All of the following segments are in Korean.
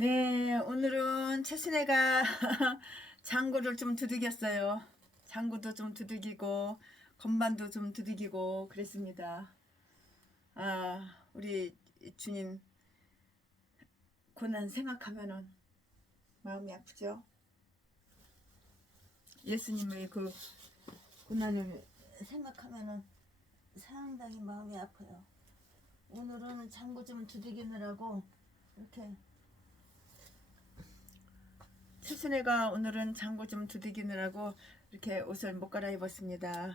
네, 오늘은 최순애가 장구를 좀 두들겼어요. 장구도 좀 두들기고 건반도 좀 두들기고 그랬습니다. 우리 주님 고난 생각하면은 마음이 아프죠. 예수님의 그 고난을 생각하면은 상당히 마음이 아파요. 오늘은 장구 좀 두들기느라고 이렇게 최순애가 오늘은 장구 좀 두들기느라고 이렇게 옷을 못 갈아입었습니다.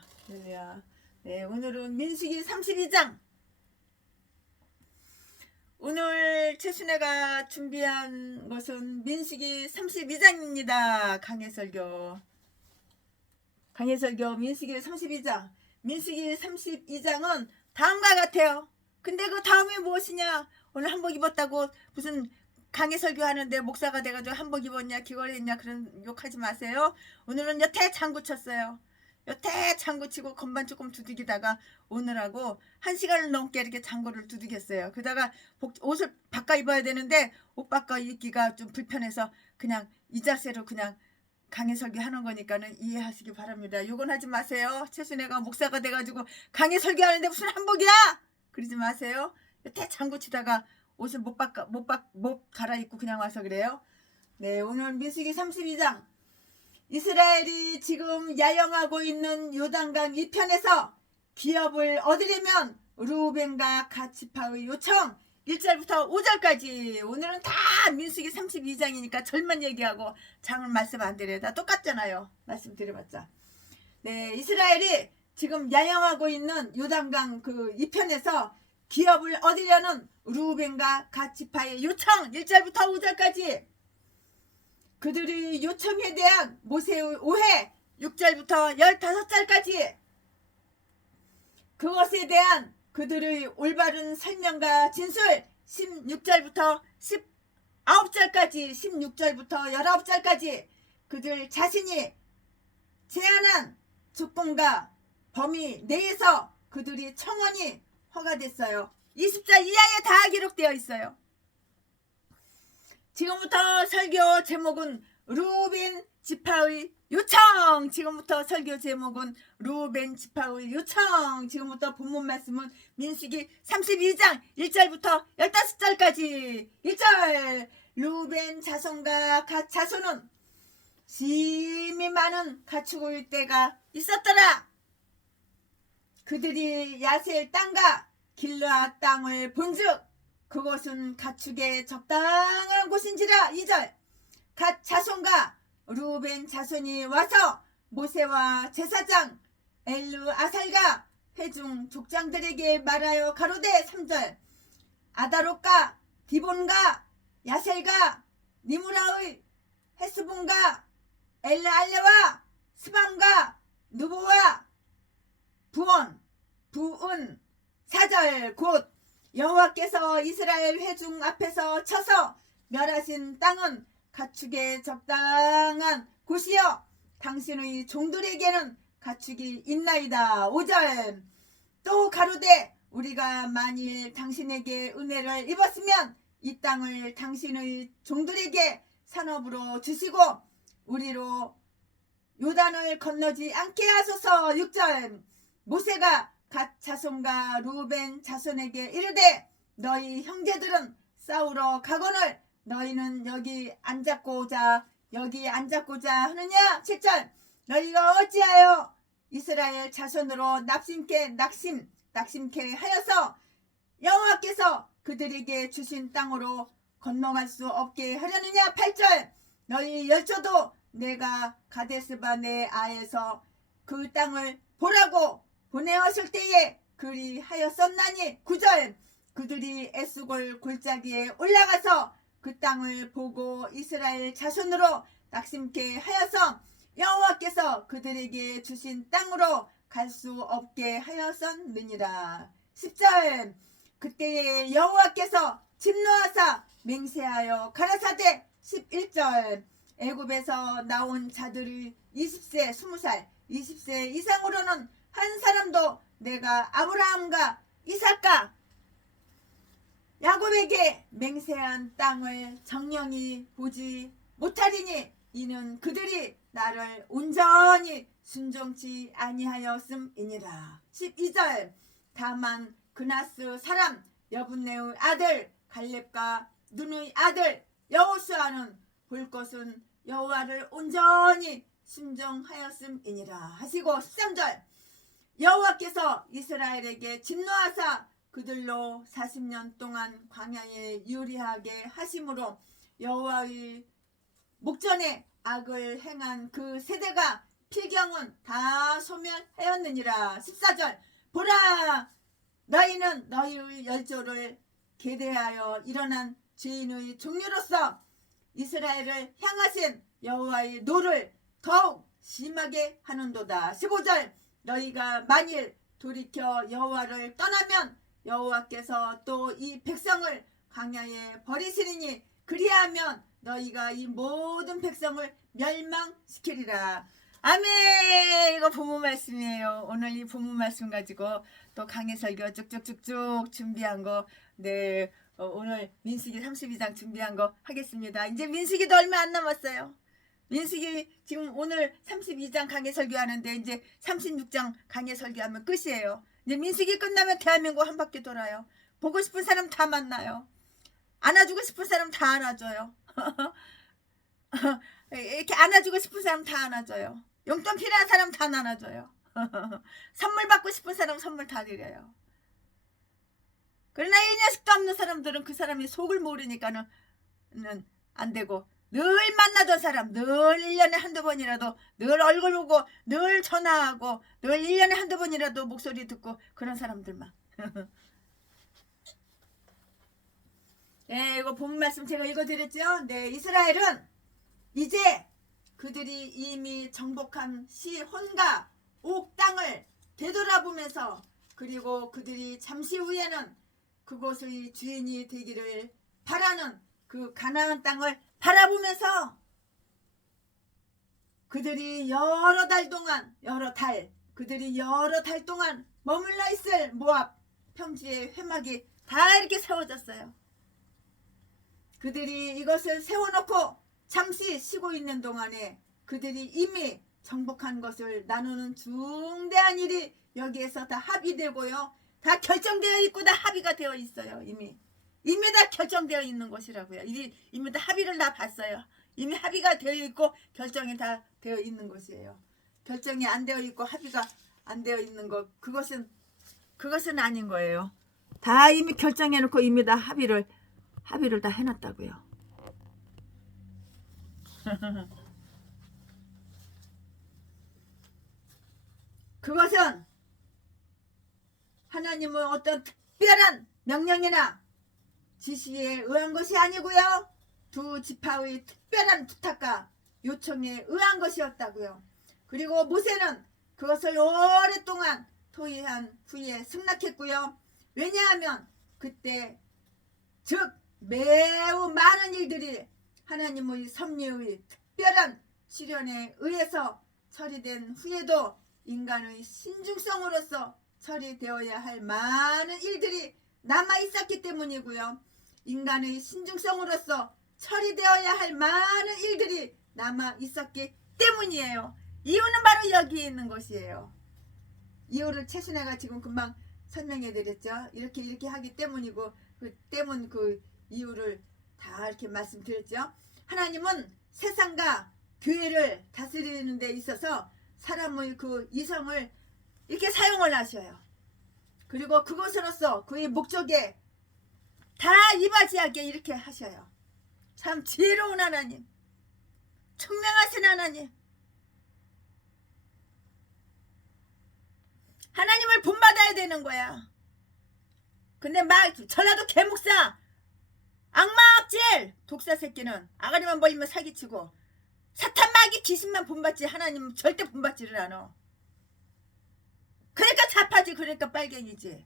네, 오늘은 민수기 32장. 오늘 최순애가 준비한 것은 민수기 32장입니다. 강해설교 민수기 32장. 민수기 32장은 다음과 같아요. 근데 그 다음이 무엇이냐? 오늘 한복 입었다고 무슨 강의 설교하는데 목사가 돼가지고 한복 입었냐 귀걸이했냐 그런 욕하지 마세요. 오늘은 여태 장구 쳤어요. 여태 장구 치고 건반 조금 두들기다가 오늘하고 1시간을 넘게 이렇게 장구를 두들겼어요. 그러다가 옷을 바꿔 입어야 되는데 옷 바꿔 입기가 좀 불편해서 그냥 이 자세로 그냥 강의 설교하는 거니까는 이해하시기 바랍니다. 욕은 하지 마세요. 최순애가 목사가 돼가지고 강의 설교하는데 무슨 한복이야? 그러지 마세요. 여태 장구 치다가 옷을 못 갈아입고 그냥 와서 그래요. 네, 오늘 민수기 32장. 이스라엘이 지금 야영하고 있는 요단강 이편에서 기업을 얻으려면 루벤과 갓 지파의 요청 1절부터 5절까지. 오늘은 다 민수기 32장이니까 절만 얘기하고 장을 말씀 안 드려요. 다 똑같잖아요. 말씀 드려봤자. 네, 이스라엘이 지금 야영하고 있는 요단강 그 이편에서 기업을 얻으려는 루벤과 갓 지파의 요청 1절부터 5절까지. 그들의 요청에 대한 모세의 오해 6절부터 15절까지. 그것에 대한 그들의 올바른 설명과 진술 16절부터 19절까지 16절부터 19절까지. 그들 자신이 제안한 조건과 범위 내에서 그들이 청원이 허가됐어요. 20절 이하에 다 기록되어 있어요. 지금부터 설교 제목은 루벤 지파의 요청. 지금부터 설교 제목은 루벤 지파의 요청. 지금부터 본문 말씀은 민수기 32장 1절부터 15절까지. 1절. 루벤 자손과 갓 자손은 심히 많은 가축의 때가 있었더라. 그들이 야셀 땅과 길르앗 땅을 본즉 그곳은 가축의 적당한 곳인지라. 2절. 갓 자손과 루벤 자손이 와서 모세와 제사장 엘르아살과 회중 족장들에게 말하여 가로되. 3절. 아다롯과 디본과 야셀과 니무라의 헤스본과 엘르알레와 스방과 누보와 부온 4절. 곧 여호와께서 이스라엘 회중 앞에서 쳐서 멸하신 땅은 가축의 적당한 곳이여 당신의 종들에게는 가축이 있나이다. 5절. 또 가로되 우리가 만일 당신에게 은혜를 입었으면 이 땅을 당신의 종들에게 산업으로 주시고 우리로 요단을 건너지 않게 하소서. 6절. 모세가 갓 자손과 루벤 자손에게 이르되 너희 형제들은 싸우러 가거늘 너희는 여기 앉았고자 하느냐. 7절. 너희가 어찌하여 이스라엘 자손으로 낙심케 하여서 여호와께서 그들에게 주신 땅으로 건너갈 수 없게 하려느냐. 8절. 너희 열조도 내가 가데스바네 아에서 그 땅을 보라고 보내었을 때에 그리하였었나니. 9절. 그들이 에스골 골짜기에 올라가서 그 땅을 보고 이스라엘 자손으로 낙심케 하여서 여호와께서 그들에게 주신 땅으로 갈 수 없게 하였었느니라. 10절. 그때에 여호와께서 진노하사 맹세하여 가라사대. 11절. 애굽에서 나온 자들의 20세 20살 20세 이상으로는 한 사람도 내가 아브라함과 이삭과 야곱에게 맹세한 땅을 정령이 보지 못하리니 이는 그들이 나를 온전히 순종치 아니하였음이니라. 12절 다만 그나스 사람 여분네의 아들 갈렙과 눈의 아들 여호수아는 볼 것은 여호와를 온전히 순종하였음이니라 하시고 13절 여호와께서 이스라엘에게 진노하사 그들로 40년 동안 광야에 유리하게 하심으로 여호와의 목전에 악을 행한 그 세대가 필경은 다 소멸하였느니라. 14절 보라 너희는 너희의 열조를 계대하여 일어난 죄인의 종류로서 이스라엘을 향하신 여호와의 노를 더욱 심하게 하는도다. 15절 너희가 만일 돌이켜 여호와를 떠나면 여호와께서 또 이 백성을 광야에 버리시리니 그리하면 너희가 이 모든 백성을 멸망시키리라. 아멘. 이거 본문 말씀이에요. 오늘 이 본문 말씀 가지고 또 강해 설교 쭉쭉쭉쭉 준비한 거 네 오늘 민수기 32장 준비한 거 하겠습니다. 이제 민수기도 얼마 안 남았어요. 민수기 지금 오늘 32장 강해 설교하는데 이제 36장 강해 설교하면 끝이에요. 이제 민수기 끝나면 대한민국 한 바퀴 돌아요. 보고 싶은 사람 다 만나요. 안아주고 싶은 사람 다 안아줘요. 이렇게 안아주고 싶은 사람 다 안아줘요. 용돈 필요한 사람 다 나눠줘요. 선물 받고 싶은 사람 선물 다 드려요. 그러나 이 녀석도 없는 사람들은 그 사람이 속을 모르니까는 안 되고 늘 만나던 사람 늘 1년에 한두 번이라도 늘 얼굴 보고 늘 전화하고 늘 1년에 한두 번이라도 목소리 듣고 그런 사람들만. 네, 이거 본 말씀 제가 읽어드렸죠. 네, 이스라엘은 이제 그들이 이미 정복한 시혼과 옥 땅을 되돌아보면서 그리고 그들이 잠시 후에는 그곳의 주인이 되기를 바라는 그 가나안 땅을 바라보면서 그들이 여러 달 동안 그들이 여러 달 동안 머물러 있을 모압 평지의 회막이 다 이렇게 세워졌어요. 그들이 이것을 세워놓고 잠시 쉬고 있는 동안에 그들이 이미 정복한 것을 나누는 중대한 일이 여기에서 다 합의되고요. 다 결정되어 있고 다 합의가 되어 있어요. 이미 다 결정되어 있는 것이라고요. 이미 다 합의를 다 봤어요. 이미 합의가 되어 있고 결정이 다 되어 있는 것이에요. 결정이 안 되어 있고 합의가 안 되어 있는 것 그것은 아닌 거예요. 다 이미 결정해 놓고 이미 다 합의를 다 해놨다고요. 그것은 하나님은 어떤 특별한 명령이나 지시에 의한 것이 아니고요. 두 지파의 특별한 부탁과 요청에 의한 것이었다고요. 그리고 모세는 그것을 오랫동안 토의한 후에 승낙했고요. 왜냐하면 그때 즉 매우 많은 일들이 하나님의 섭리의 특별한 시련에 의해서 처리된 후에도 인간의 신중성으로서 처리되어야 할 많은 일들이 남아 있었기 때문이고요. 인간의 신중성으로서 처리되어야 할 많은 일들이 남아 있었기 때문이에요. 이유는 바로 여기에 있는 것이에요. 이유를 최순애가 지금 금방 설명해 드렸죠. 이렇게 하기 때문이고 그 이유를 다 이렇게 말씀드렸죠. 하나님은 세상과 교회를 다스리는 데 있어서 사람의 그 이성을 이렇게 사용을 하셔요. 그리고 그것으로서 그의 목적에 다 이바지하게 이렇게 하셔요. 참 지혜로운 하나님, 총명하신 하나님, 하나님을 본받아야 되는 거야. 근데 막 전라도 개목사 악마악질 독사 새끼는 아가리만 벌리면 사기치고 사탄 마귀 귀신만 본받지 하나님 절대 본받지를 않아. 그러니까 좌파지. 그러니까 빨갱이지.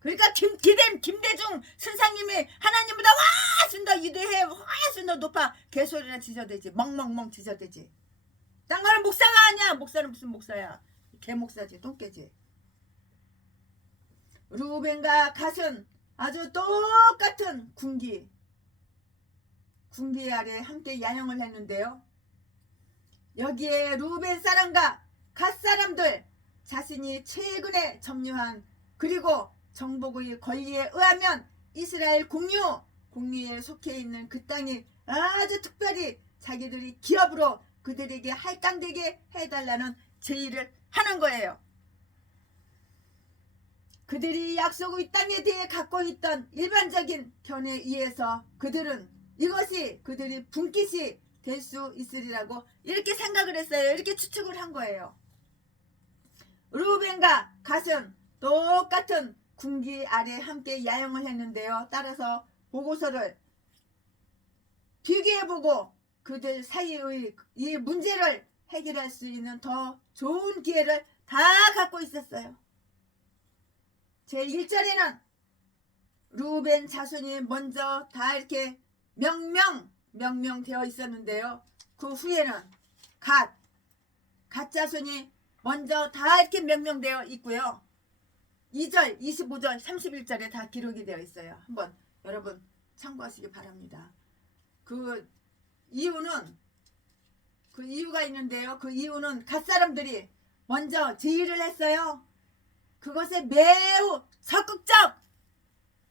그러니까 김대중 선생님이 하나님보다 훨씬 더 위대해 훨씬 더 높아 개소리나 지저대지. 멍멍멍 지저대지. 딴 거는 목사가 아니야. 목사는 무슨 목사야. 개목사지. 똥개지. 루벤과 갓은 아주 똑같은 군기 아래 함께 야영을 했는데요. 여기에 루벤 사람과 갓 사람들 자신이 최근에 점유한 그리고 정복의 권리에 의하면 이스라엘 공유에 속해 있는 그 땅이 아주 특별히 자기들이 기업으로 그들에게 할당되게 해달라는 제의를 하는 거예요. 그들이 약속의 땅에 대해 갖고 있던 일반적인 견해에 의해서 그들은 이것이 그들이 분깃이 될 수 있으리라고 이렇게 생각을 했어요. 이렇게 추측을 한 거예요. 루벤과 갓은 똑같은 군기 아래 함께 야영을 했는데요. 따라서 보고서를 비교해보고 그들 사이의 이 문제를 해결할 수 있는 더 좋은 기회를 다 갖고 있었어요. 제1절에는 루벤 자손이 먼저 다 이렇게 명명되어 있었는데요. 그 후에는 갓 자손이 먼저 다 이렇게 명명되어 있고요. 2절, 25절, 31절에 다 기록이 되어 있어요. 한번 여러분 참고하시기 바랍니다. 그 이유가 있는데요. 그 이유는 갓 사람들이 먼저 제의를 했어요. 그것에 매우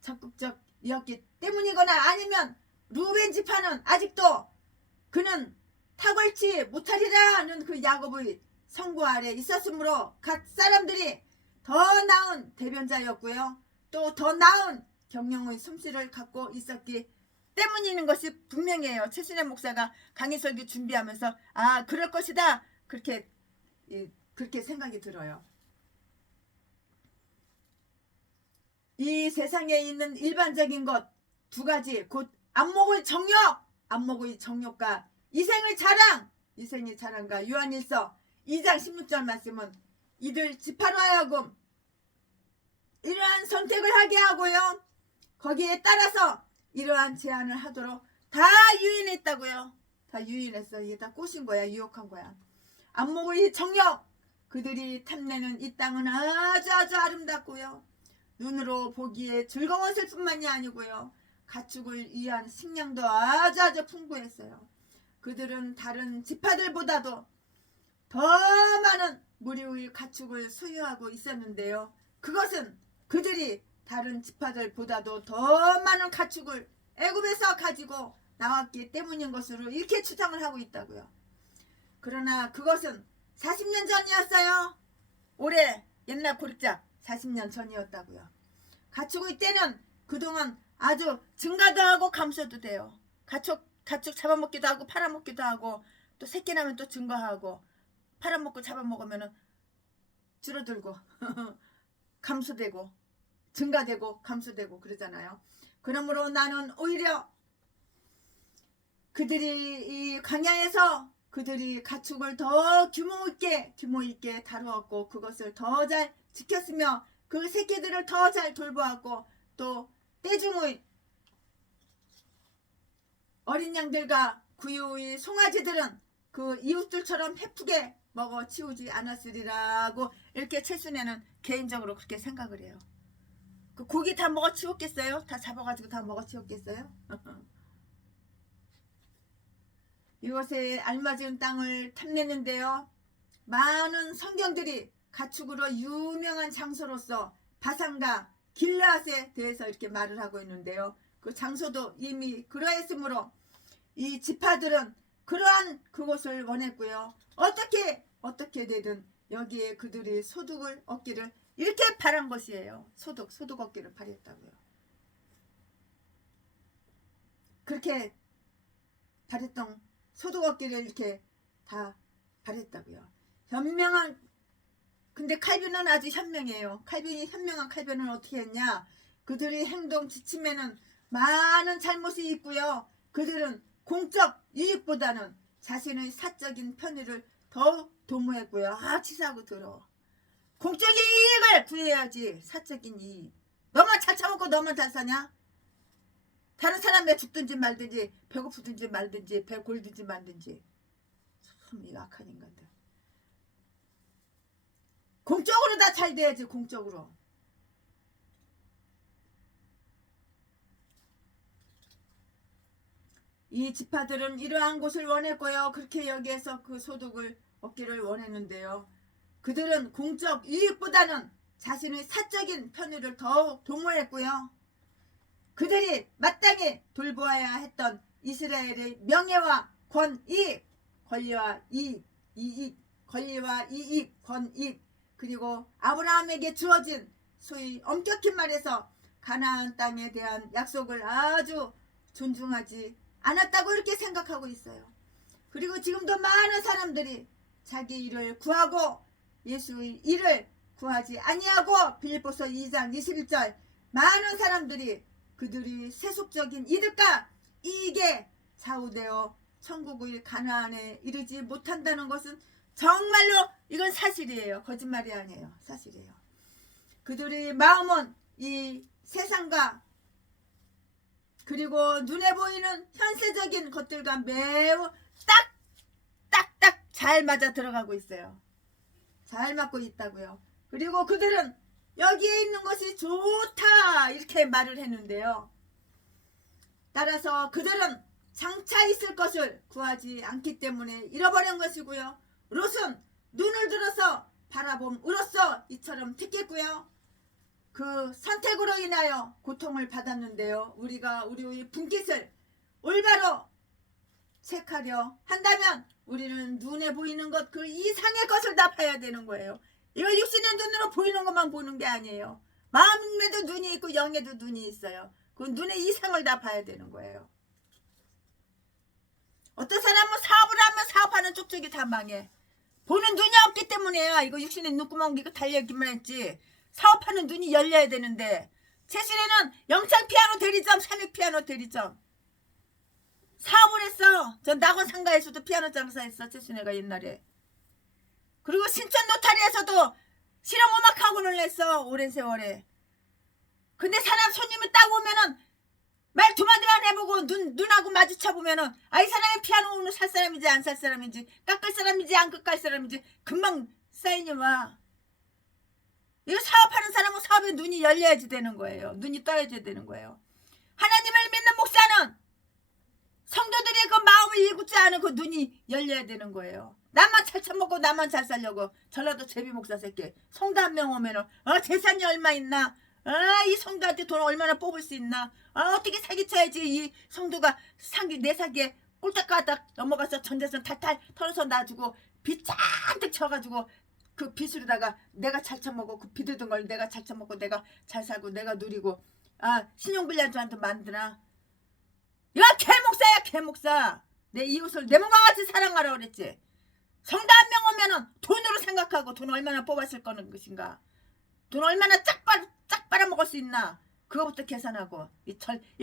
적극적이었기 때문이거나 아니면 루벤 지파는 아직도 그는 탁월치 못하리라는 그 야곱의 선고 아래 있었으므로 갓 사람들이 더 나은 대변자였고요. 또 더 나은 경영의 솜씨를 갖고 있었기 때문인 것이 분명해요. 최순애 목사가 강의 설교 준비하면서 그럴 것이다 그렇게 생각이 들어요. 이 세상에 있는 일반적인 것 두 가지 곧 안목의 정욕과 이생의 자랑과 요한일서 2장 16절 말씀은 이들 지파로 하여금 이러한 선택을 하게 하고요. 거기에 따라서 이러한 제안을 하도록 다 유인했다고요. 다 유인했어. 이게 다 꼬신 거야. 유혹한 거야. 안목의 정욕 그들이 탐내는 이 땅은 아주 아름답고요. 눈으로 보기에 즐거웠을 뿐만이 아니고요. 가축을 위한 식량도 아주 풍부했어요. 그들은 다른 지파들보다도 더 많은 무리의 가축을 소유하고 있었는데요. 그것은 그들이 다른 지파들보다도 더 많은 가축을 애굽에서 가지고 나왔기 때문인 것으로 이렇게 주장을 하고 있다고요. 그러나 그것은 40년 전이었어요. 올해 옛날 고립작 40년 전이었다고요. 가축의 때는 그동안 아주 증가도 하고 감소도 돼요. 가축 잡아먹기도 하고 팔아먹기도 하고 또 새끼 나면 또 증가하고 팔아먹고 잡아먹으면 줄어들고 감소되고 증가되고 감소되고 그러잖아요. 그러므로 나는 오히려 그들이 이 광야에서 그들이 가축을 더 규모 있게 다루었고 그것을 더 잘 지켰으며 그 새끼들을 더 잘 돌보았고 또 떼중의 어린 양들과 구유의 송아지들은 그 이웃들처럼 해프게 먹어 치우지 않았으리라고 이렇게 최순애는 개인적으로 그렇게 생각을 해요. 그 고기 다 먹어 치웠겠어요? 다 잡아가지고 다 먹어 치웠겠어요? 이곳에 알맞은 땅을 탐내는데요. 많은 성경들이 가축으로 유명한 장소로서 바산과 길르앗에 대해서 이렇게 말을 하고 있는데요. 그 장소도 이미 그러했으므로 이 지파들은 그러한 그곳을 원했고요. 어떻게 되든 여기에 그들이 소득을 얻기를 이렇게 바란 것이에요. 소득 얻기를 바랬다고요. 그렇게 바랬던 소득 얻기를 이렇게 다 바랬다고요. 근데 칼빈은 아주 현명해요. 현명한 칼빈은 어떻게 했냐? 그들의 행동 지침에는 많은 잘못이 있고요. 그들은 공적 이익보다는 자신의 사적인 편의를 더 도모했고요. 치사하고 더러워. 공적인 이익을 구해야지. 사적인 이익. 너만 잘 처먹고 너만 잘 사냐? 다른 사람이 죽든지 말든지 배고프든지 말든지 배 골든지 말든지 참 악한 인간들. 공적으로 다 잘 돼야지. 공적으로. 이 지파들은 이러한 곳을 원했고요. 그렇게 여기에서 그 소득을 얻기를 원했는데요. 그들은 공적 이익보다는 자신의 사적인 편의를 더욱 도모했고요. 그들이 마땅히 돌보아야 했던 이스라엘의 명예와 권익, 권리와 이익, 권익, 그리고 아브라함에게 주어진 소위 엄격히 말해서 가나안 땅에 대한 약속을 아주 존중하지 않았다고 이렇게 생각하고 있어요. 그리고 지금도 많은 사람들이 자기 일을 구하고 예수의 일을 구하지 아니하고 빌립보서 2장 21절 많은 사람들이 그들이 세속적인 이득과 이익에 좌우되어 천국의 가나안에 이르지 못한다는 것은 정말로 이건 사실이에요. 거짓말이 아니에요. 사실이에요. 그들의 마음은 이 세상과 그리고 눈에 보이는 현세적인 것들과 매우 딱딱딱 잘 맞아 들어가고 있어요. 잘 맞고 있다고요. 그리고 그들은 여기에 있는 것이 좋다 이렇게 말을 했는데요. 따라서 그들은 장차 있을 것을 구하지 않기 때문에 잃어버린 것이고요. 롯은 눈을 들어서 바라봄으로써 이처럼 택했고요. 그 선택으로 인하여 고통을 받았는데요. 우리가 우리의 분깃을 올바로 체크하려 한다면 우리는 눈에 보이는 것 그 이상의 것을 다 봐야 되는 거예요. 이거 육신의 눈으로 보이는 것만 보는 게 아니에요. 마음에도 눈이 있고 영에도 눈이 있어요. 그 눈의 이상을 다 봐야 되는 거예요. 어떤 사람은 사업을 하면 사업하는 쪽쪽이 다 망해. 보는 눈이 없기 때문에요. 이거 육신의 눈구멍 이거 달려있기만 했지. 사업하는 눈이 열려야 되는데 최신에는 영창 피아노 대리점, 삼익 피아노 대리점 사업을 했어. 전 낙원 상가에서도 피아노 장사했어. 최신애가 옛날에. 그리고 신천 노타리에서도 실용음악학원을 했어. 오랜 세월에. 근데 사람 손님을 딱 오면은 말 두 마디만 해보고 눈하고 마주쳐 보면은 이 사람이 피아노 오늘 살 사람인지 안 살 사람인지 깎을 사람인지 안 깎을 사람인지 금방 사인이 와. 이거 사업하는 사람은 사업에 눈이 열려야지 되는 거예요. 눈이 떠야지 되는 거예요. 하나님을 믿는 목사는 성도들의 그 마음을 일구지 않은 그 눈이 열려야 되는 거예요. 나만 잘 처먹고 나만 잘 살려고. 전라도 제비 목사 새끼 성도 한 명 오면은 재산이 얼마 있나, 이 성도한테 돈 얼마나 뽑을 수 있나, 어떻게 사기쳐야지 이 성도가 내 사기에 꼴딱가닥 넘어가서 전재산 탈탈 털어서 놔주고 빚 잔뜩 쳐가지고 그 빚으로다가 내가 잘 처먹고 그 빚 얻은 걸 내가 잘 처먹고 내가 잘 살고 내가 누리고 신용불량자한테 만드나. 이거 개목사야 개목사. 내 이웃을 내 몸과 같이 사랑하라 그랬지. 성도 한 명 오면은 돈으로 생각하고 돈 얼마나 뽑았을 거는 것인가, 돈 얼마나 짝 빨아먹을 수 있나, 그거부터 계산하고 이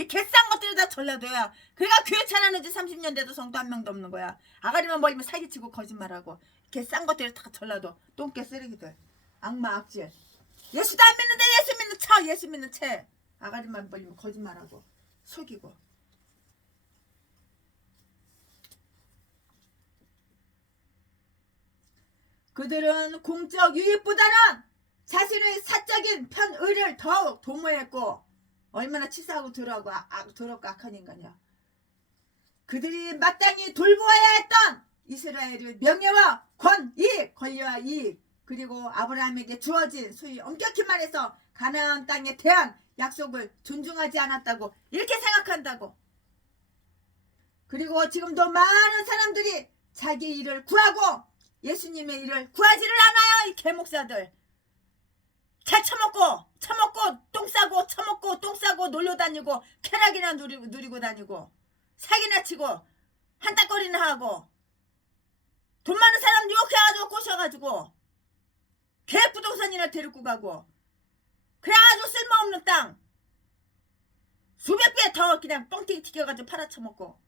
개싼 것들이 다 전라도야. 그러니까 교회 차려는 지 30년 돼도 성도 한 명도 없는 거야. 아가리만 멀리면 사기치고 거짓말하고 개싼 것들이 다 전라도 똥개 쓰레기들, 악마 악질. 예수도 안 믿는데 예수 믿는 채 아가리만 벌리면 거짓말하고 속이고. 그들은 공적 유익보다는 자신의 사적인 편의를 더욱 도모했고, 얼마나 치사하고 더럽고 악한 인간이야. 그들이 마땅히 돌보아야 했던 이스라엘의 명예와 권익, 권리와 이익, 그리고 아브라함에게 주어진 소위 엄격히 말해서 가나안 땅에 대한 약속을 존중하지 않았다고 이렇게 생각한다고. 그리고 지금도 많은 사람들이 자기 일을 구하고 예수님의 일을 구하지를 않아요. 이 개목사들 잘 처먹고 똥 싸고 처먹고 똥 싸고 놀러다니고 쾌락이나 누리고 다니고 사기나 치고 한따거리나 하고 돈 많은 사람 유혹해가지고 꼬셔가지고 계획부동산이나 데리고 가고 그래가지고 쓸모없는 땅 수백 배 더 그냥 뻥튀기 튀겨가지고 팔아쳐먹고.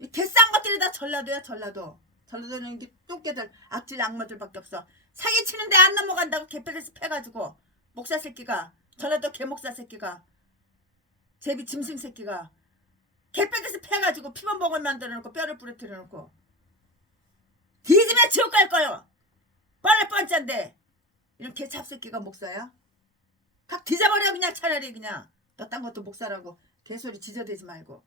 이 개싼 것들이 다 전라도야. 전라도는 이게 똥개들 악질 악마들밖에 없어. 사기치는데 안 넘어간다고 개패에서 패가지고 목사 새끼가, 전라도 개목사 새끼가, 제비 짐승 새끼가 개패에서 패가지고 피만 먹을 만들어놓고 뼈를 부러뜨려놓고 뒤집에 지옥 갈 거요. 뻔할 뻔짠데 이런 개찹새끼가 목사야? 각 뒤져버려 그냥. 차라리 그냥 너 딴 것도 목사라고 개소리 지저대지 말고.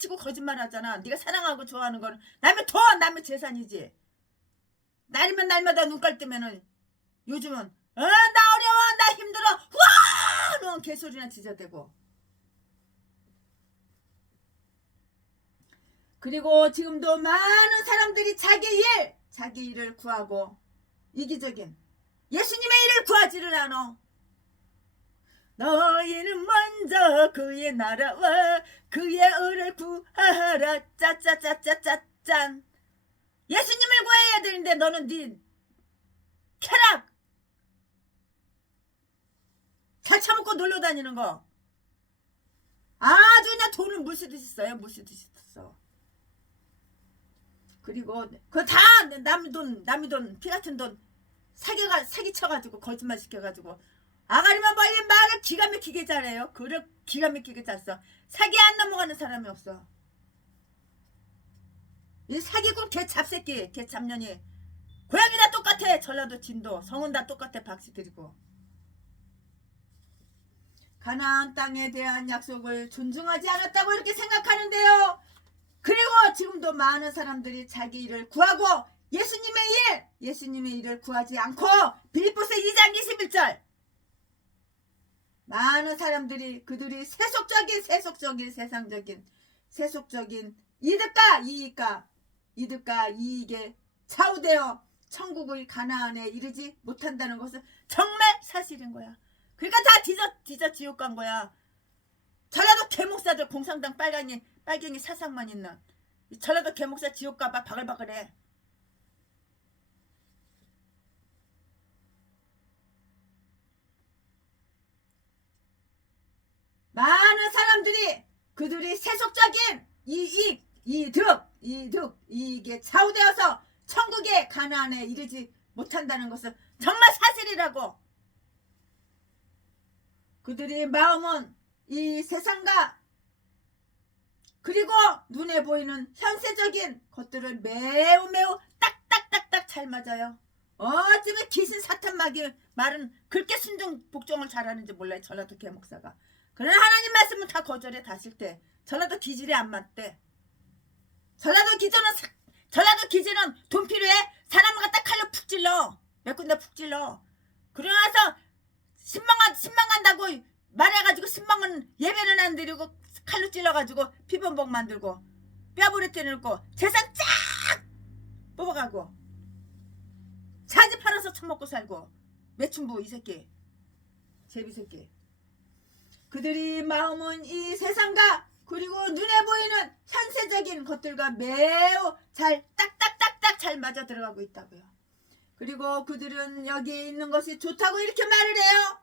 사기치고 거짓말하잖아. 네가 사랑하고 좋아하는 거는 남의 돈, 남의 재산이지. 날이면 날마다 눈깔 뜨면은 요즘은 나 어려워, 나 힘들어, 와! 너 개소리나 지저대고. 그리고 지금도 많은 사람들이 자기 일을 구하고 이기적인 예수님의 일을 구하지를 않아. 너희는 먼저 그의 나라와 그의 의를 구하라. 짜짜짜짜짜짠. 예수님을 구해야 되는데 너는 네 쾌락 잘 처먹고 놀러 다니는 거 아주 그냥 돈을 물쓰듯이 써요. 물쓰듯이 써. 그리고 그거 다 남의 돈 피 같은 돈 사기쳐가지고 거짓말 시켜가지고 아가리만 벌린 말을 기가 막히게 잘해요. 그래 기가 막히게 잘 써. 사기 안 넘어가는 사람이 없어. 이 사기꾼 개 잡새끼 개 잡년이 고양이나 똑같아. 전라도 진도 성은 다 똑같아. 박씨 드리고 가나안 땅에 대한 약속을 존중하지 않았다고 이렇게 생각하는데요. 그리고 지금도 많은 사람들이 자기 일을 구하고 예수님의 일을 구하지 않고 빌립보서 2장 21절 많은 사람들이 그들이 세속적인 세상적인 이득과 이익에 좌우되어 천국의 가나안에 이르지 못한다는 것은 정말 사실인 거야. 그러니까 다 뒤져 지옥 간 거야. 전라도 개목사들 공산당 빨갱이 사상만 있는 전라도 개목사 지옥 가봐 바글바글해. 많은 사람들이 그들이 세속적인 이익에 좌우되어서 천국의 가나안에 이르지 못한다는 것은 정말 사실이라고. 그들의 마음은 이 세상과 그리고 눈에 보이는 현세적인 것들을 매우 딱딱딱딱 잘 맞아요. 어쩌면 귀신 사탄 마귀 말은 그렇게 순종 복종을 잘하는지 몰라요. 전라도 개목사가. 그러나 하나님 말씀은 다 거절해. 다 싫대. 전라도 기질이 안 맞대. 전라도 기질은 돈 필요해? 사람을 갖다 칼로 푹 찔러. 몇 군데 푹 찔러. 그러나서 10만 간다고 말해가지고 10만원 예배는 안 드리고 칼로 찔러가지고 피범벅 만들고 뼈부리 떼놓고 재산 쫙 뽑아가고 자지 팔아서 처먹고 살고 매춘부 이 새끼 제비새끼. 그들이 마음은 이 세상과 그리고 눈에 보이는 현세적인 것들과 매우 잘 딱딱딱딱 잘 맞아 들어가고 있다고요. 그리고 그들은 여기에 있는 것이 좋다고 이렇게 말을 해요.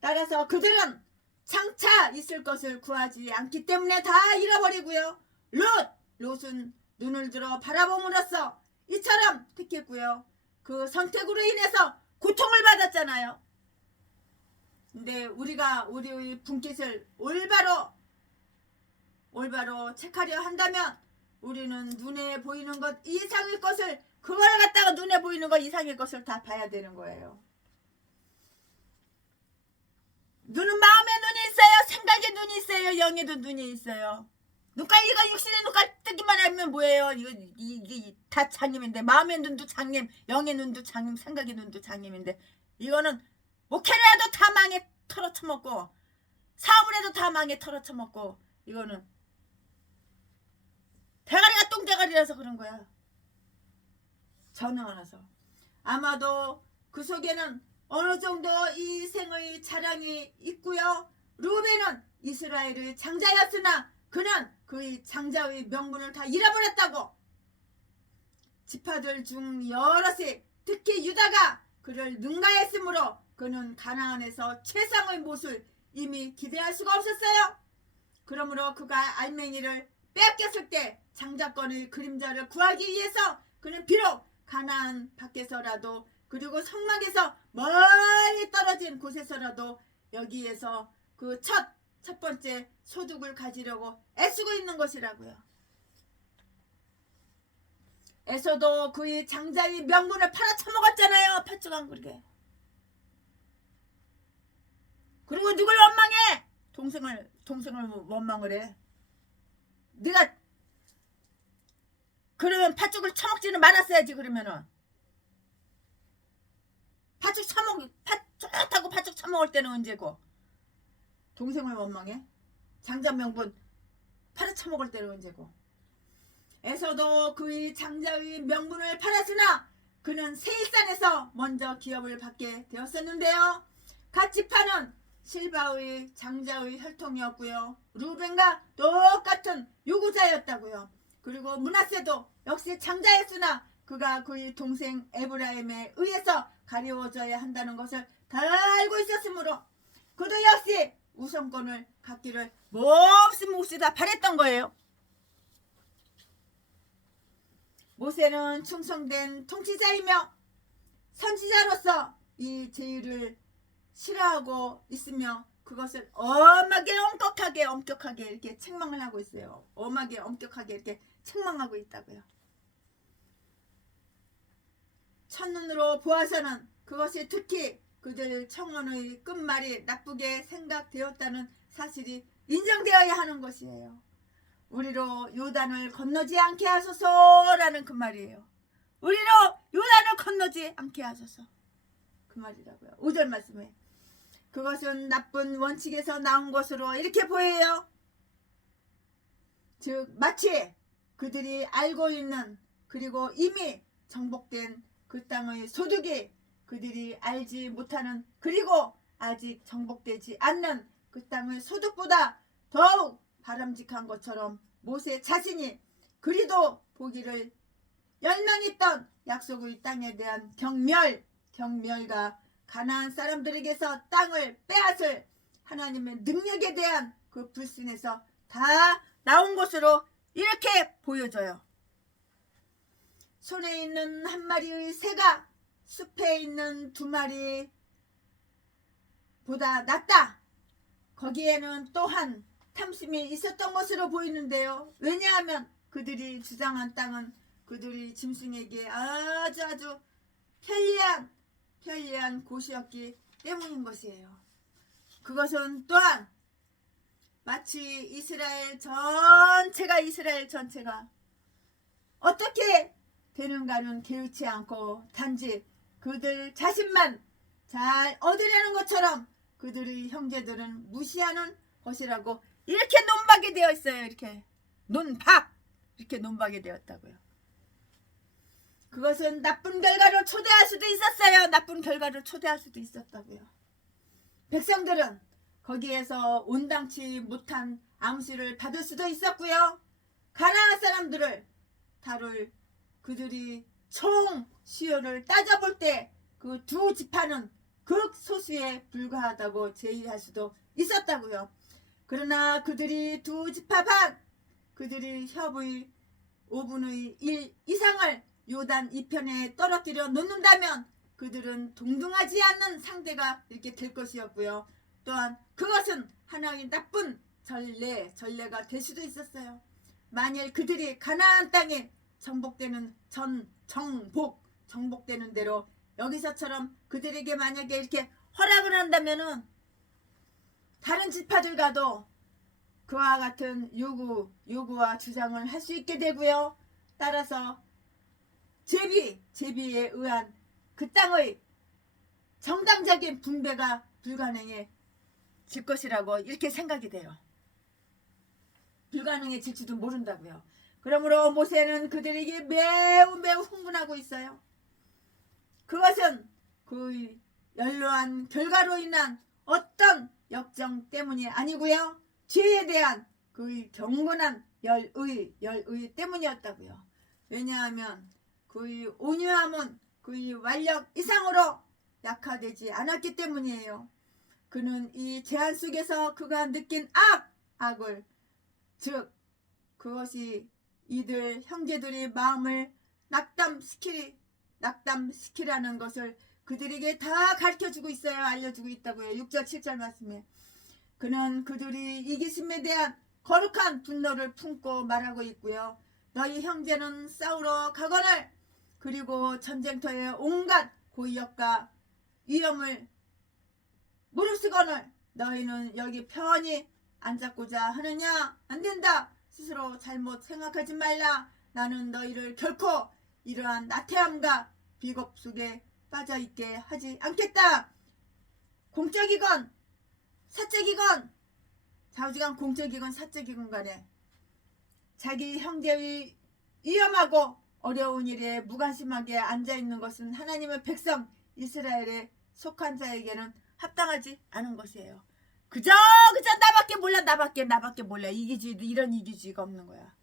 따라서 그들은 장차 있을 것을 구하지 않기 때문에 다 잃어버리고요. 롯은 눈을 들어 바라봄으로써 이처럼 택했고요. 그 선택으로 인해서 고통을 받았잖아요. 근데 우리가 우리의 분깃을 올바로 체크하려 한다면 우리는 눈에 보이는 것 이상의 것을 그걸 갖다가 눈에 보이는 것 이상의 것을 다 봐야 되는 거예요. 눈은 마음의 눈이 있어요. 생각의 눈이 있어요. 영에도 눈이 있어요. 눈깔이가 육신의 눈깔 뜨기만 하면 뭐예요? 이게 다 장님인데 마음의 눈도 장님, 영의 눈도 장님, 생각의 눈도 장님인데 이거는 목회를 해도 다 망해 털어쳐먹고 사업을 해도 다 망해 털어쳐먹고 이거는 대가리가 똥대가리라서 그런 거야. 전혀 알아서. 아마도 그 속에는 어느 정도 이 생의 자랑이 있고요. 루벤은 이스라엘의 장자였으나 그는 그의 장자의 명분을 다 잃어버렸다고. 지파들 중 여럿이 특히 유다가 그를 능가했으므로 그는 가나안에서 최상의 못을 이미 기대할 수가 없었어요. 그러므로 그가 알맹이를 뺏겼을 때 장자권의 그림자를 구하기 위해서 그는 비록 가나안 밖에서라도 그리고 성막에서 멀리 떨어진 곳에서라도 여기에서 그 첫 번째 소득을 가지려고 애쓰고 있는 것이라고요. 에서도 그의 장자의 명분을 팔아쳐먹었잖아요. 팥죽 그렇게. 그리고 누굴 원망해? 동생을 원망을 해. 네가 그러면 팥죽을 처먹지는 말았어야지. 그러면은 팥죽 좋다고 팥죽 처먹을 때는 언제고? 동생을 원망해? 장자명분 팔아쳐먹을 때는 언제고? 에서도 그의 장자의 명분을 팔았으나 그는 세일산에서 먼저 기업을 받게 되었었는데요. 같이 파는 실바의 장자의 혈통이었고요. 루벤과 똑같은 유구자였다고요. 그리고 므낫세도 역시 장자였으나 그가 그의 동생 에브라임에 의해서 가리워져야 한다는 것을 다 알고 있었으므로 그도 역시 우선권을 갖기를 몹시 다 바랬던 거예요. 모세는 충성된 통치자이며 선지자로서 이 제의를 싫어하고 있으며 그것을 엄하게 엄격하게 이렇게 책망을 하고 있어요. 엄하게 엄격하게 이렇게 책망하고 있다고요. 첫눈으로 보아서는 그것이 특히 그들 청원의 끝말이 나쁘게 생각되었다는 사실이 인정되어야 하는 것이에요. 우리로 요단을 건너지 않게 하소서라는 그 말이에요. 우리로 요단을 건너지 않게 하소서. 그 말이라고요. 5절 말씀에. 그것은 나쁜 원칙에서 나온 것으로 이렇게 보여요. 즉 마치 그들이 알고 있는 그리고 이미 정복된 그 땅의 소득이 그들이 알지 못하는 그리고 아직 정복되지 않는 그 땅의 소득보다 더욱 바람직한 것처럼 모세 자신이 그리도 보기를 열망했던 약속의 땅에 대한 경멸과 가나안 사람들에게서 땅을 빼앗을 하나님의 능력에 대한 그 불신에서 다 나온 것으로 이렇게 보여져요. 손에 있는 한 마리의 새가 숲에 있는 2마리보다 낫다. 거기에는 또한 탐심이 있었던 것으로 보이는데요. 왜냐하면 그들이 주장한 땅은 그들이 짐승에게 아주 편리한 곳이었기 때문인 것이에요. 그것은 또한 마치 이스라엘 전체가 어떻게 되는가는 개의치 않고 단지 그들 자신만 잘 얻으려는 것처럼 그들의 형제들은 무시하는 것이라고 이렇게 논박이 되어 있어요. 이렇게 논박이 되었다고요. 그것은 나쁜 결과를 초대할 수도 있었어요. 나쁜 결과를 초대할 수도 있었다고요. 백성들은 거기에서 온당치 못한 암시를 받을 수도 있었고요. 가나안 사람들을 다룰 그들이 총 수요를 따져볼 때 그 2 지파는 극소수에 불과하다고 제의할 수도 있었다고요. 그러나 그들이 2 지파 반, 그들이 협의 5분의 1 이상을 요단 이편에 떨어뜨려 놓는다면 그들은 동등하지 않는 상대가 이렇게 될 것이었고요. 또한 그것은 하나의 나쁜 전례가 될 수도 있었어요. 만일 그들이 가나안 땅에 정복되는 대로 여기서처럼 그들에게 만약에 이렇게 허락을 한다면은 다른 지파들과도 그와 같은 요구와 주장을 할 수 있게 되고요. 따라서 제비에 의한 그 땅의 정당적인 분배가 불가능해질 것이라고 이렇게 생각이 돼요. 불가능해질지도 모른다고요. 그러므로 모세는 그들에게 매우 흥분하고 있어요. 그것은 그 연로한 결과로 인한 어떤 역정 때문이 아니고요. 죄에 대한 그 경건한 열의 때문이었다고요. 왜냐하면 그의 온유함은 그의 완력 이상으로 약화되지 않았기 때문이에요. 그는 이 제한 속에서 그가 느낀 악을 즉 그것이 이들 형제들의 마음을 낙담시키라는 것을 그들에게 다 가르쳐주고 있어요. 알려주고 있다고요. 6절 7절 말씀에 그는 그들이 이기심에 대한 거룩한 분노를 품고 말하고 있고요. 너희 형제는 싸우러 가거늘 그리고 전쟁터에 온갖 고역과 위험을 무릅쓰거늘 너희는 여기 편히 앉았고자 하느냐? 안 된다. 스스로 잘못 생각하지 말라. 나는 너희를 결코 이러한 나태함과 비겁 속에 빠져있게 하지 않겠다. 공적이건 사적이건 좌우지간 공적이건 사적이건 간에 자기 형제의 위험하고 어려운 일에 무관심하게 앉아있는 것은 하나님의 백성 이스라엘에 속한 자에게는 합당하지 않은 것이에요. 그저 나밖에 몰라 이기주의도 이런 이기주의가 없는 거야.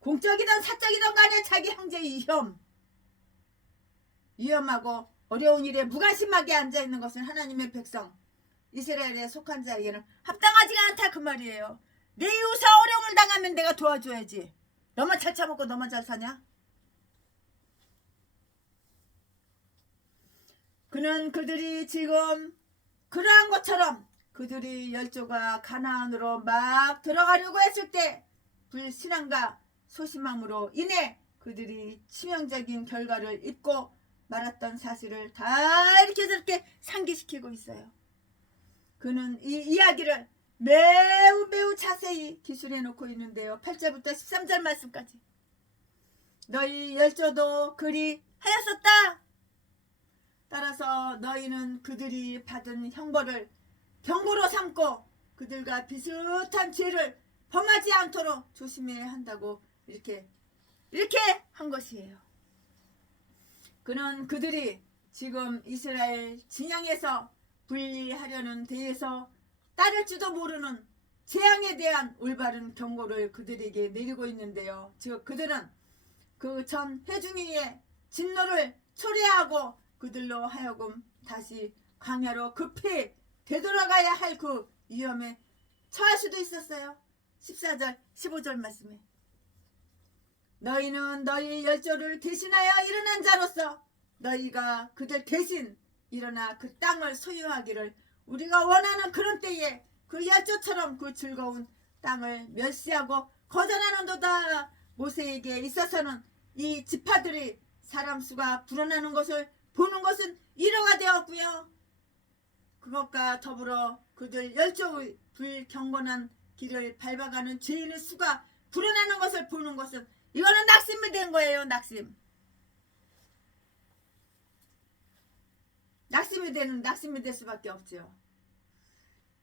공적이든 사적이든 간에 자기 형제의 위험하고 어려운 일에 무관심하게 앉아있는 것은 하나님의 백성 이스라엘에 속한 자에게는 합당하지가 않다 그 말이에요. 내 이웃이 어려움을 당하면 내가 도와줘야지. 너만 잘 참고 너만 잘 사냐? 그는 그들이 지금 그러한 것처럼 그들이 열조가 가나안으로 막 들어가려고 했을 때 불신앙과 소심함으로 인해 그들이 치명적인 결과를 입고 말았던 사실을 다 이렇게 저렇게 상기시키고 있어요. 그는 이 이야기를 매우 자세히 기술해 놓고 있는데요. 8절부터 13절 말씀까지. 너희 열조도 그리 하였었다. 따라서 너희는 그들이 받은 형벌을 경고로 삼고 그들과 비슷한 죄를 범하지 않도록 조심해야 한다고 이렇게 한 것이에요. 그는 그들이 지금 이스라엘 진영에서 분리하려는 데에서 따를지도 모르는 재앙에 대한 올바른 경고를 그들에게 내리고 있는데요. 즉 그들은 그 전 회중이의 진노를 초래하고 그들로 하여금 다시 광야로 급히 되돌아가야 할 그 위험에 처할 수도 있었어요. 14절 15절 말씀에 너희는 너희 열조를 대신하여 일어난 자로서 너희가 그들 대신 일어나 그 땅을 소유하기를 우리가 원하는 그런 때에 그 열조처럼 그 즐거운 땅을 멸시하고 거절하는도다. 모세에게 있어서는 이 지파들이 사람 수가 불어나는 것을 보는 것은 일화가 되었고요. 그것과 더불어 그들 열조의 불경건한 길을 밟아가는 죄인의 수가 불어나는 것을 보는 것은 이거는 낙심이 된 거예요. 낙심이 될 수밖에 없죠.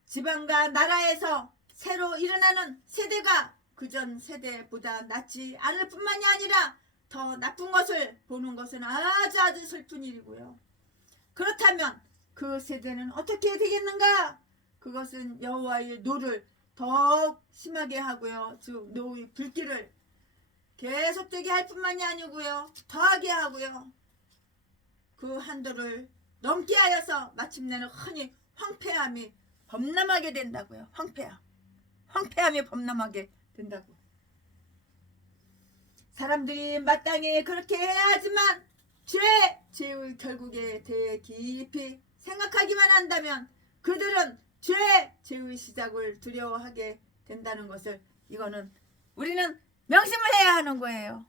지방과 나라에서 새로 일어나는 세대가 그전 세대보다 낫지 않을 뿐만이 아니라 더 나쁜 것을 보는 것은 아주 슬픈 일이고요. 그렇다면 그 세대는 어떻게 되겠는가? 그것은 여호와의 노를 더욱 심하게 하고요. 즉 노의 불길을 계속되게 할 뿐만이 아니고요. 더하게 하고요. 그 한도를 넘게 하여서 마침내는 흔히 황폐함이 범람하게 된다고요. 황폐함이 범람하게 된다고. 사람들이 마땅히 그렇게 해야 하지만 죄의 결국에 대해 깊이 생각하기만 한다면 그들은 죄의 시작을 두려워하게 된다는 것을 이거는 우리는 명심을 해야 하는 거예요.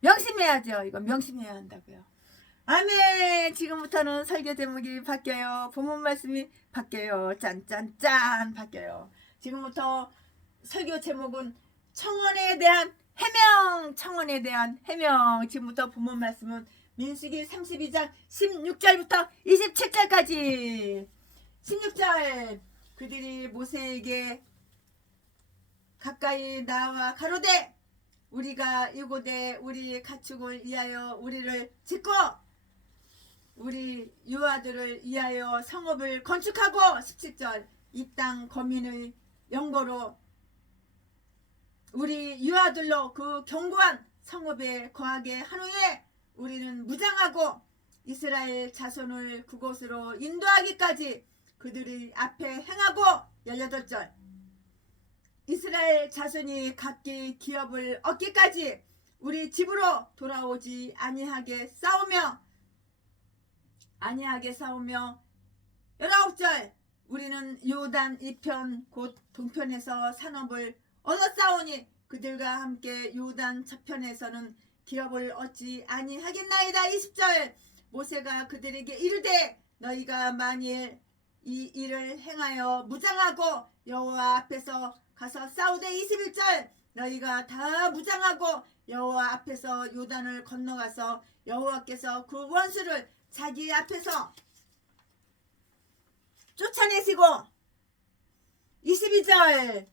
명심해야죠. 이거 명심해야 한다고요. 아멘. 지금부터는 설교 제목이 바뀌어요. 본문 말씀이 바뀌어요. 짠짠짠 바뀌어요. 지금부터 설교 제목은 청원에 대한 해명. 지금부터 본문 말씀은 민수기 32장 16절부터 27절까지. 16절 그들이 모세에게 가까이 나와 가로되 우리가 이곳에 우리 가축을 위하여 우리를 짓고 우리 유아들을 위하여 성읍을 건축하고 17절 이 땅 거민의 영거로 우리 유아들로 그 견고한 성읍에 거하게 한 후에 우리는 무장하고 이스라엘 자손을 그곳으로 인도하기까지 그들의 앞에 행하고 18절 이스라엘 자손이 각기 기업을 얻기까지 우리 집으로 돌아오지 아니하게 싸우며 19절 우리는 요단 이편 곧 동편에서 산업을 얻었사오니 그들과 함께 요단 저편에서는 기업을 얻지 아니하겠나이다. 20절 모세가 그들에게 이르되 너희가 만일 이 일을 행하여 무장하고 여호와 앞에서 가서 싸우되 21절 너희가 다 무장하고 여호와 앞에서 요단을 건너가서 여호와께서 그 원수를 자기 앞에서 쫓아내시고 22절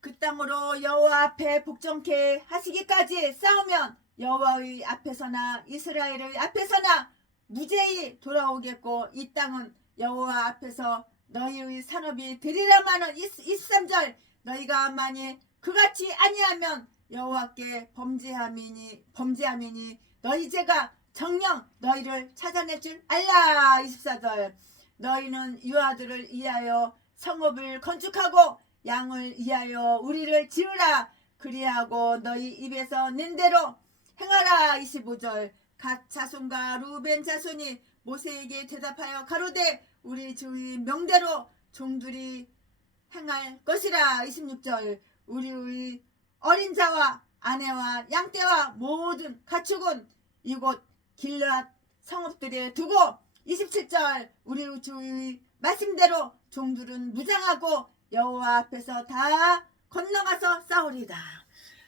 그 땅으로 여호와 앞에 복종케 하시기까지 싸우면 여호와의 앞에서나 이스라엘의 앞에서나 무죄히 돌아오겠고 이 땅은 여호와 앞에서 너희의 산업이 되리라마는 23절 너희가 만일 그같이 아니하면 여호와께 범죄함이니 너희 죄가 정녕 너희를 찾아낼 줄 알라. 24절 너희는 유아들을 위하여 성읍을 건축하고 양을 위하여 우리를 지으라. 그리하고 너희 입에서 낸 대로 행하라. 25절 갓 자손과 루벤 자손이 모세에게 대답하여 가로되 우리 주의 명대로 종들이 행할 것이라. 26절 우리의 어린 자와 아내와 양떼와 모든 가축은 이곳 길앗 성읍들에 두고 27절 우리 주의 말씀대로 종들은 무장하고 여호와 앞에서 다 건너가서 싸우리다.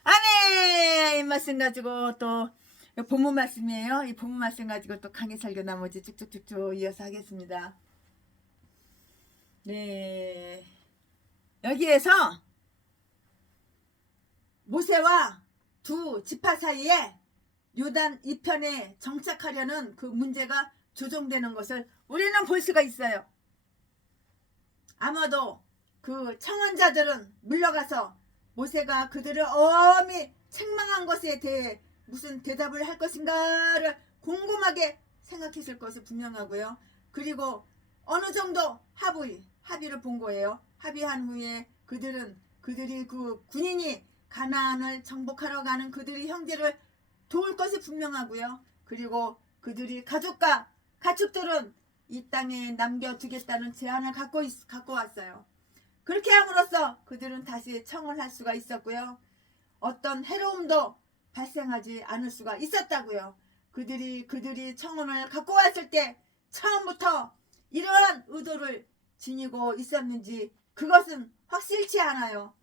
아멘. 이 말씀 가지고 또 본문 말씀이에요. 이 본문 말씀 가지고 또 강의 설교 나머지 쭉쭉쭉쭉 이어서 하겠습니다. 네, 여기에서 모세와 두 지파 사이에 요단 이편에 정착하려는 그 문제가 조정되는 것을 우리는 볼 수가 있어요. 아마도 그 청원자들은 물러가서 모세가 그들을 엄히 책망한 것에 대해 무슨 대답을 할 것인가를 곰곰하게 생각했을 것이 분명하고요. 그리고 어느 정도 합의를 본 거예요. 합의한 후에 그들이 그 군인이 가나안을 정복하러 가는 그들의 형제를 도울 것이 분명하고요. 그리고 그들이 가족과 가축들은 이 땅에 남겨두겠다는 제안을 갖고 왔어요. 그렇게 함으로써 그들은 다시 청을 할 수가 있었고요. 어떤 해로움도 발생하지 않을 수가 있었다고요. 그들이 청원을 갖고 왔을 때 처음부터 이러한 의도를 지니고 있었는지 그것은 확실치 않아요.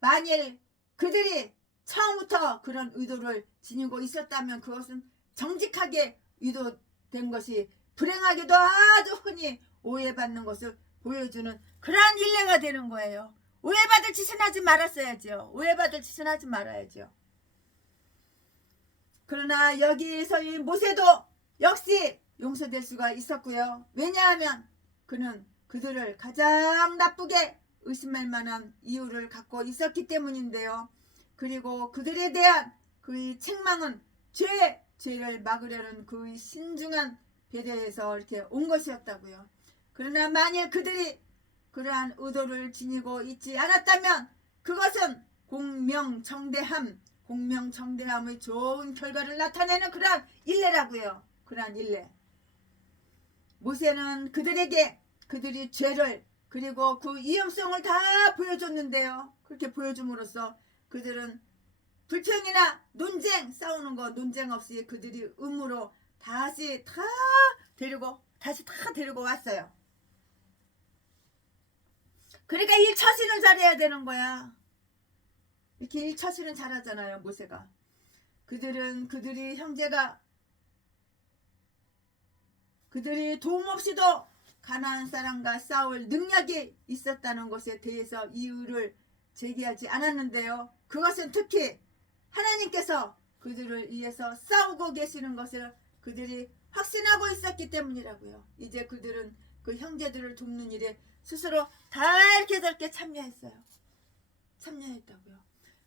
만일 그들이 처음부터 그런 의도를 지니고 있었다면 그것은 정직하게 의도된 것이 불행하게도 아주 흔히 오해받는 것을 보여주는 그러한 일례가 되는 거예요. 오해받을 짓은 하지 말았어야죠. 오해받을 짓은 하지 말아야죠. 그러나 여기에서의 모세도 역시 용서될 수가 있었고요. 왜냐하면 그는 그들을 가장 나쁘게 의심할 만한 이유를 갖고 있었기 때문인데요. 그리고 그들에 대한 그의 책망은 죄를 막으려는 그의 신중한 배려에서 이렇게 온 것이었다고요. 그러나 만일 그들이 그러한 의도를 지니고 있지 않았다면 그것은 공명정대함의 좋은 결과를 나타내는 그러한 일례라고요. 그러한 일례. 모세는 그들에게 그들이 죄를 그리고 그 위험성을 다 보여줬는데요. 그렇게 보여줌으로써 그들은 불평이나 싸우는 거 논쟁 없이 그들이 의무로 다시 다 데리고 왔어요. 그러니까 일처신을 잘해야 되는 거야. 이렇게 일처신을 잘하잖아요, 모세가. 그들이 형제가 그들이 도움 없이도 가나안 사람과 싸울 능력이 있었다는 것에 대해서 이유를 제기하지 않았는데요. 그것은 특히 하나님께서 그들을 위해서 싸우고 계시는 것을 그들이 확신하고 있었기 때문이라고요. 이제 그들은 그 형제들을 돕는 일에 스스로 다 이렇게 저렇게 참여했다고요.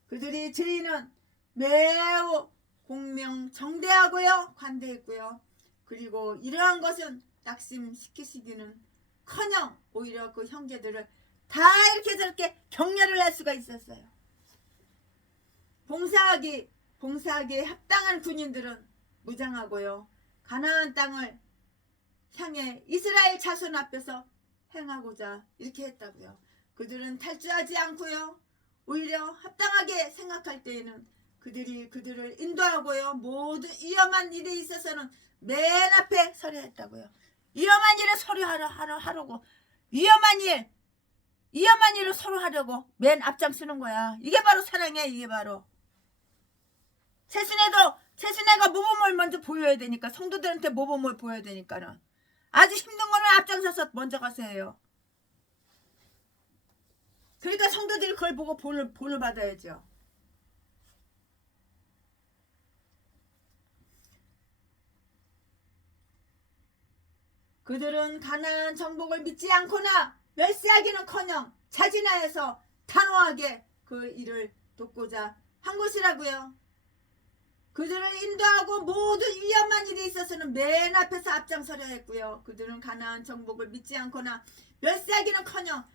그들이 죄인은 매우 공명정대하고요, 관대했고요. 그리고 이러한 것은 낙심시키시기는 커녕 오히려 그 형제들을 다 이렇게 저렇게 격려를 할 수가 있었어요. 봉사하기에 합당한 군인들은 무장하고요. 가나안 땅을 향해 이스라엘 자손 앞에서 행하고자 이렇게 했다고요. 그들은 탈주하지 않고요. 오히려 합당하게 생각할 때에는 그들을 인도하고요. 모든 위험한 일에 있어서는 맨 앞에 서려 했다고요. 위험한 일을 서로 하려고 위험한 일을 서로 하려고 맨 앞장서는 거야. 이게 바로 사랑이야. 이게 바로 최순애가 모범을 먼저 보여야 되니까, 성도들한테 모범을 보여야 되니까는 아주 힘든 거는 앞장서서 먼저 가서 해요. 그러니까 성도들이 그걸 보고 본을 받아야죠. 그들은 가나안 정복을 믿지 않거나 멸시하기는커녕 자진하여서 단호하게 그 일을 돕고자 한 것이라고요. 그들을 인도하고 모든 위험한 일이 있어서는 맨 앞에서 앞장서려 했고요. 그들은 가나안 정복을 믿지 않거나 멸시하기는커녕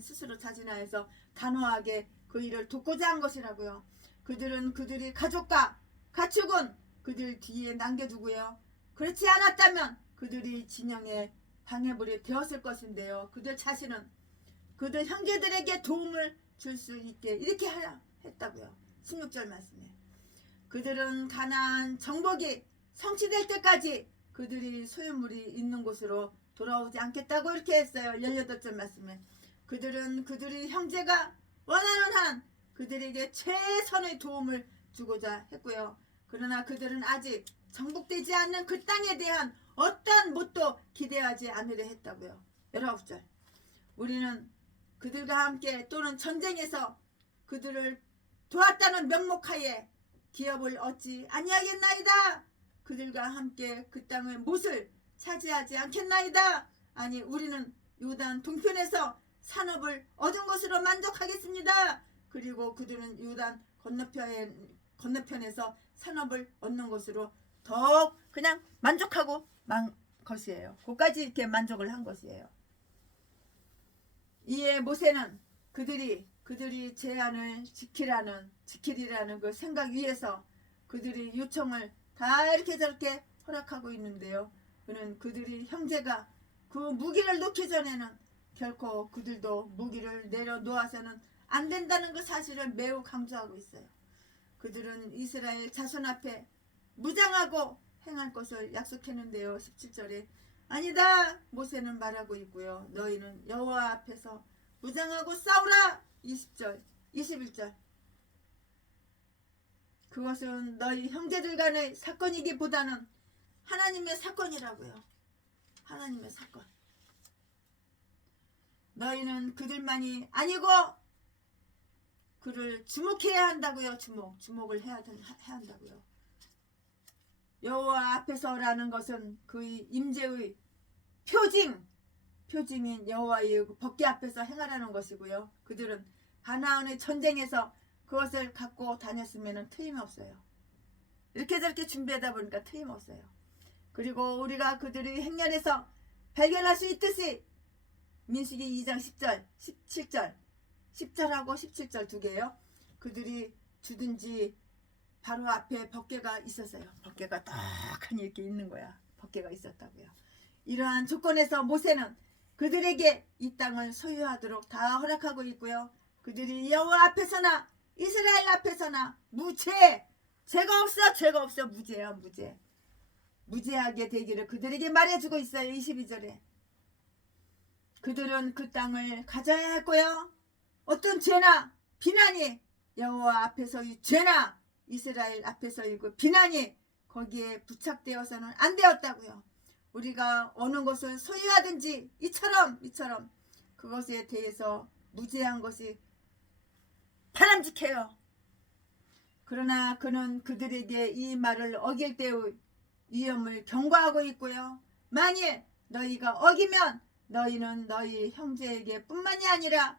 스스로 자진하여서 단호하게 그 일을 돕고자 한 것이라고요. 그들은 그들의 가족과 가축은 그들 뒤에 남겨두고요. 그렇지 않았다면 그들이 진영의 방해물이 되었을 것인데요. 그들 자신은 그들 형제들에게 도움을 줄 수 있게 이렇게 했다고요. 16절 말씀에 그들은 가나안 정복이 성취될 때까지 그들이 소유물이 있는 곳으로 돌아오지 않겠다고 이렇게 했어요. 18절 말씀에 그들은 그들의 형제가 원하는 한 그들에게 최선의 도움을 주고자 했고요. 그러나 그들은 아직 정복되지 않는 그 땅에 대한 어떤 뭣도 기대하지 않으려 했다고요. 19절 우리는 그들과 함께 또는 전쟁에서 그들을 도왔다는 명목하에 기업을 얻지 아니하겠나이다. 그들과 함께 그 땅의 못을 차지하지 않겠나이다. 아니 우리는 요단 동편에서 산업을 얻은 것으로 만족하겠습니다. 그리고 그들은 요단 건너편에서 산업을 얻는 것으로 더욱 그냥 만족하고 만 것이에요. 그까지 이렇게 만족을 한 것이에요. 이에 모세는 그들이 제안을 지키리라는 그 생각 위에서 그들이 요청을 다 이렇게 저렇게 허락하고 있는데요. 그는 그들이 형제가 그 무기를 놓기 전에는 결코 그들도 무기를 내려놓아서는 안 된다는 그 사실을 매우 강조하고 있어요. 그들은 이스라엘 자손 앞에 무장하고 행할 것을 약속했는데요. 17절에 아니다 모세는 말하고 있고요. 너희는 여호와 앞에서 무장하고 싸우라. 20절 21절 그것은 너희 형제들 간의 사건이기보다는 하나님의 사건이라고요. 하나님의 사건. 너희는 그들만이 아니고 그를 주목해야 한다고요. 주목을 해야 한다고요. 여호와 앞에서라는 것은 그의 임재의 표징인 여호와의 법궤 앞에서 행하라는 것이고요. 그들은 가나안의 전쟁에서 그것을 갖고 다녔으면 틀림없어요. 이렇게 저렇게 준비하다 보니까 틀림없어요. 그리고 우리가 그들의 행렬에서 발견할 수 있듯이 민수기 2장 10절 17절 10절하고 17절 두 개요. 그들이 주든지 바로 앞에 법궤가 있었어요. 법궤가 떡하니 이렇게 있는 거야. 법궤가 있었다고요. 이러한 조건에서 모세는 그들에게 이 땅을 소유하도록 다 허락하고 있고요. 그들이 여호와 앞에서나 이스라엘 앞에서나 죄가 없어 무죄야. 무죄하게 되기를 그들에게 말해주고 있어요. 22절에 그들은 그 땅을 가져야 했고요. 어떤 죄나 비난이 여호와 앞에서의 죄나 이스라엘 앞에서의 그 비난이 거기에 부착되어서는 안 되었다고요. 우리가 어느 것을 소유하든지 이처럼 그것에 대해서 무죄한 것이 바람직해요. 그러나 그는 그들에게 이 말을 어길 때의 위험을 경고하고 있고요. 만일 너희가 어기면 너희는 너희 형제에게 뿐만이 아니라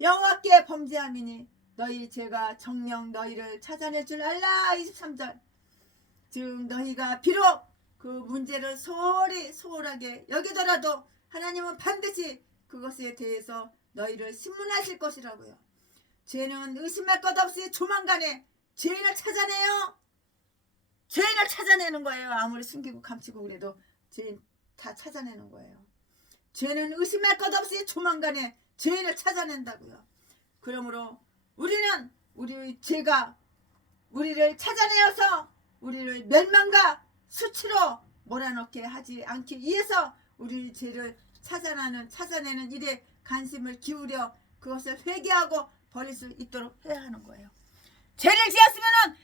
여호와께 범죄함이니 너희 죄가 정녕 너희를 찾아낼 줄 알라. 23절 즉 너희가 비록 그 문제를 소홀하게 여기더라도 하나님은 반드시 그것에 대해서 너희를 신문하실 것이라고요. 죄는 의심할 것 없이 조만간에 죄인을 찾아내요. 죄인을 찾아내는 거예요. 아무리 숨기고 감추고 그래도 죄인 다 찾아내는 거예요. 죄는 의심할 것 없이 조만간에 죄인을 찾아낸다고요. 그러므로 우리는 우리의 죄가 우리를 찾아내어서 우리를 멸망과 수치로 몰아넣게 하지 않기 위해서 우리 죄를 찾아내는 일에 관심을 기울여 그것을 회개하고 버릴 수 있도록 해야 하는 거예요. 죄를 지었으면은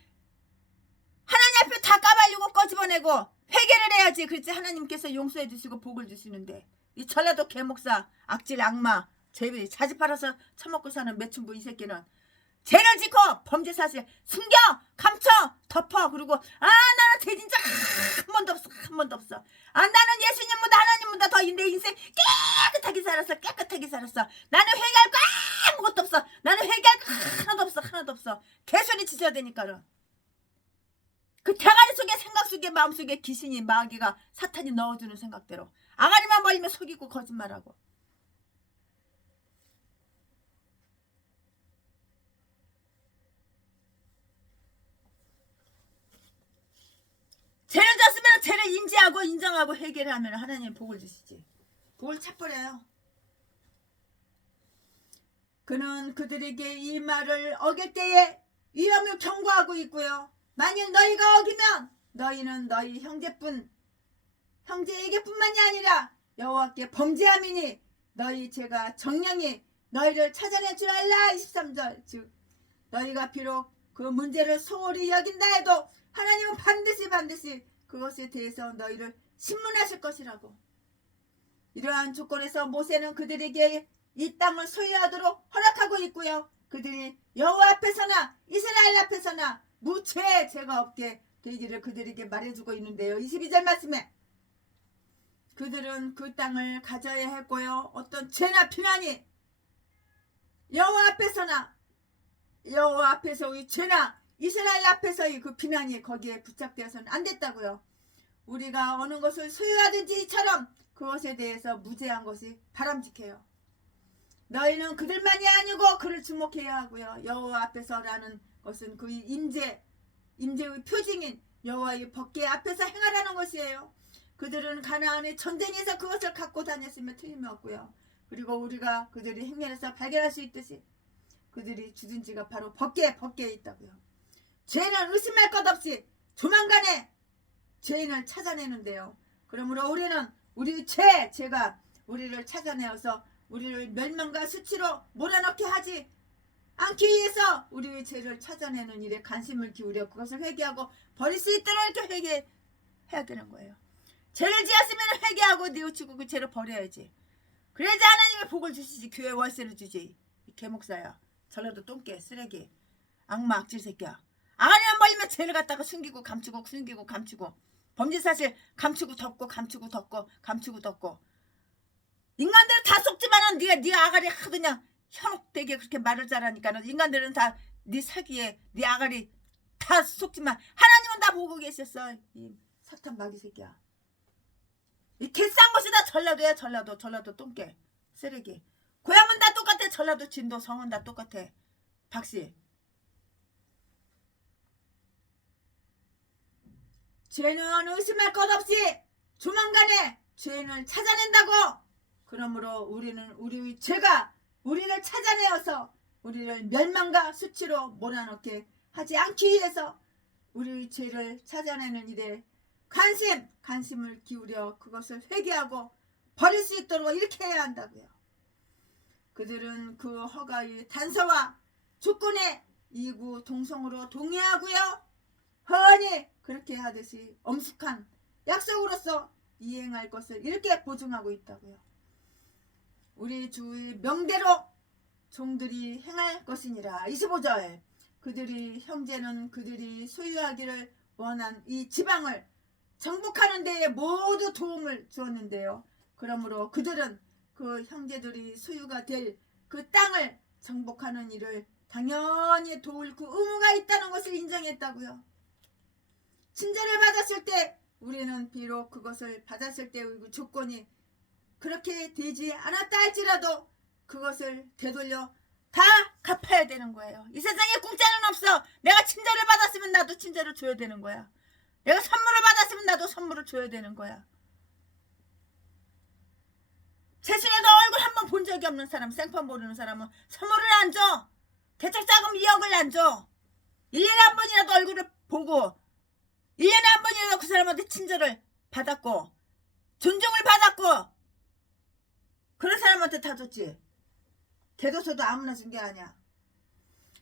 하나님 앞에 다 까발리고 꺼집어내고 회개를 해야지. 그렇지 하나님께서 용서해 주시고 복을 주시는데 이 전라도 개목사 악질 악마 죄 자지 팔아서 처먹고 사는 매춘부 이 새끼는 죄를 짓고 범죄 사실 숨겨 감춰 덮어. 그리고 나는 죄 진짜 한 번도 없어. 나는 예수님 보다 하나님 보다 더 내 인생 깨끗하게 살았어. 나는 회개할 거 아무것도 없어. 나는 회개할 거 하나도 없어. 개소리 치셔야 되니까는. 그 대가리 속에 생각 속에 마음 속에 귀신이 마귀가 사탄이 넣어주는 생각대로 아가리만 벌리면 속이고 거짓말하고. 죄를 졌으면 죄를 인지하고 인정하고 회개를 하면 하나님 복을 주시지. 복을 차버려요. 그는 그들에게 이 말을 어길 때에 위험을 경고하고 있고요. 만일 너희가 어기면 너희는 너희 형제에게뿐만이 아니라 여호와께 범죄함이니 너희 죄가 정령이 너희를 찾아낼 줄 알라. 23절 즉 너희가 비록 그 문제를 소홀히 여긴다 해도 하나님은 반드시 그것에 대해서 너희를 신문하실 것이라고. 이러한 조건에서 모세는 그들에게 이 땅을 소유하도록 허락하고 있고요. 그들이 여호와 앞에서나 이스라엘 앞에서나 무죄 죄가 없게 되기를 그들에게 말해주고 있는데요. 22절 말씀에 그들은 그 땅을 가져야 했고요. 어떤 죄나 비난이 여호와 앞에서의 죄나 이스라엘 앞에서의 그 비난이 거기에 부착되어서는 안 됐다고요. 우리가 어느 것을 소유하든지 이처럼 그것에 대해서 무죄한 것이 바람직해요. 너희는 그들만이 아니고 그를 주목해야 하고요. 여호와 앞에서라는 것은 그의 임재의 표징인 여호와의 법궤 앞에서 행하라는 것이에요. 그들은 가나안의 전쟁에서 그것을 갖고 다녔으며 틀림없고요. 그리고 우리가 그들이 행렬에서 발견할 수 있듯이 그들이 주둔지가 바로 법궤에 있다고요. 죄는 의심할 것 없이 조만간에 죄인을 찾아내는데요. 그러므로 우리는 우리 죄가 우리를 찾아내어서 우리를 멸망과 수치로 몰아넣게 하지 않기 위해서 우리의 죄를 찾아내는 일에 관심을 기울여 그것을 회개하고 버릴 수 있도록 이렇게 회개해야 되는 거예요. 죄를 지었으면 회개하고 뉘우치고 그 죄를 버려야지. 그래야지 하나님의 복을 주시지. 교회 월세를 주지. 이 개목사야. 전라도 똥개 쓰레기 악마 악질 새끼야. 아가리만 벌리면 죄를 갖다가 숨기고 감추고 범죄 사실 감추고 덮고 인간들은 다 속지만은 네가 아가리 하도 그냥 현혹되게 그렇게 말을 잘하니까는 인간들은 다 네 사기에 네 아가리 다 속지만 하나님은 다 보고 계셨어. 이 사탄 마귀 새끼야. 이 개싼 것이다. 전라도 똥개 쓰레기. 고향은 다 똑같아. 전라도 진도 성은 다 똑같아. 박씨. 죄는 의심할 것 없이 조만간에 죄인을 찾아낸다고. 그러므로 우리는 우리의 죄가 우리를 찾아내어서 우리를 멸망과 수치로 몰아넣게 하지 않기 위해서 우리의 죄를 찾아내는 일에 관심을 기울여 그것을 회개하고 버릴 수 있도록 이렇게 해야 한다고요. 그들은 그 허가의 단서와 조건에 이구동성으로 동의하고요. 허언이 그렇게 하듯이 엄숙한 약속으로서 이행할 것을 이렇게 보증하고 있다고요. 우리 주의 명대로 종들이 행할 것이니라. 25절 그들이 형제는 그들이 소유하기를 원한 이 지방을 정복하는 데에 모두 도움을 주었는데요. 그러므로 그들은 그 형제들이 소유가 될 그 땅을 정복하는 일을 당연히 도울 그 의무가 있다는 것을 인정했다고요. 친절을 받았을 때 우리는 비록 그것을 받았을 때의 그 조건이 그렇게 되지 않았다 할지라도 그것을 되돌려 다 갚아야 되는 거예요. 이 세상에 공짜는 없어. 내가 친절을 받았으면 나도 친절을 줘야 되는 거야. 내가 선물을 받았으면 나도 선물을 줘야 되는 거야. 세순에도 얼굴 한 번 본 적이 없는 사람, 생판 모르는 사람은 선물을 안 줘. 대책자금 2억을 안 줘. 1년에 한 번이라도 얼굴을 보고 1년에 한 번이라도 그 사람한테 친절을 받았고 존중을 받았고 그런 사람한테 다 줬지. 개도서도 아무나 준 게 아니야.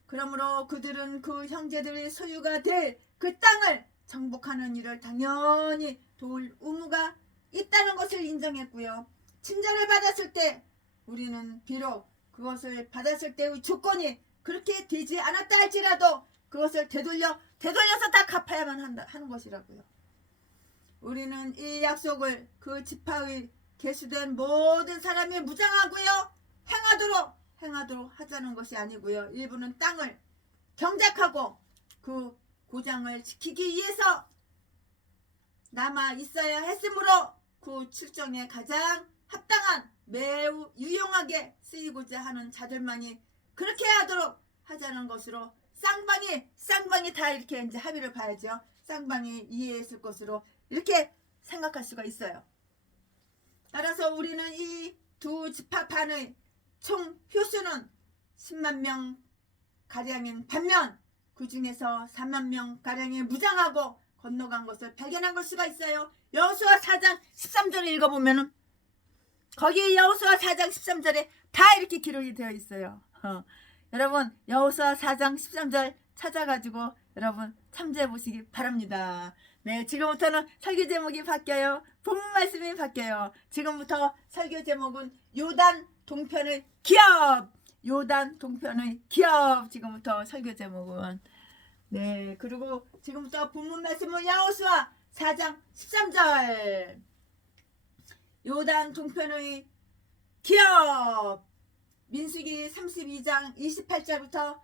그러므로 그들은 그 형제들의 소유가 될 그 땅을 정복하는 일을 당연히 도울 의무가 있다는 것을 인정했고요. 친절을 받았을 때 우리는 비록 그것을 받았을 때의 조건이 그렇게 되지 않았다 할지라도 그것을 되돌려서 다 갚아야만 하는 것이라고요. 우리는 이 약속을 그 지파의 계수된 모든 사람이 무장하고요 행하도록 하자는 것이 아니고요. 일부는 땅을 경작하고 그 고장을 지키기 위해서 남아 있어야 했으므로 그 출정에 가장 합당한 매우 유용하게 쓰이고자 하는 자들만이 그렇게 하도록 하자는 것으로 쌍방이 다 이렇게 이제 합의를 봐야죠. 쌍방이 이해했을 것으로 이렇게 생각할 수가 있어요. 따라서 우리는 이 두 지파판의 총 효수는 10만 명 가량인 반면 그 중에서 4만 명 가량이 무장하고 건너간 것을 발견한 걸 수가 있어요. 여호수아 4장 13절을 읽어보면은 거기 여호수아 4장 13절에 다 이렇게 기록이 되어 있어요. 여러분 여호수아 4장 13절 찾아가지고 여러분 참조해 보시기 바랍니다. 네, 지금부터는 설교 제목이 바뀌어요. 본문 말씀이 바뀌어요. 지금부터 설교 제목은 요단 동편의 기업. 요단 동편의 기업. 지금부터 설교 제목은 네, 그리고 지금부터 본문 말씀은 여호수아 4장 13절. 요단 동편의 기업. 민수기 32장 28절부터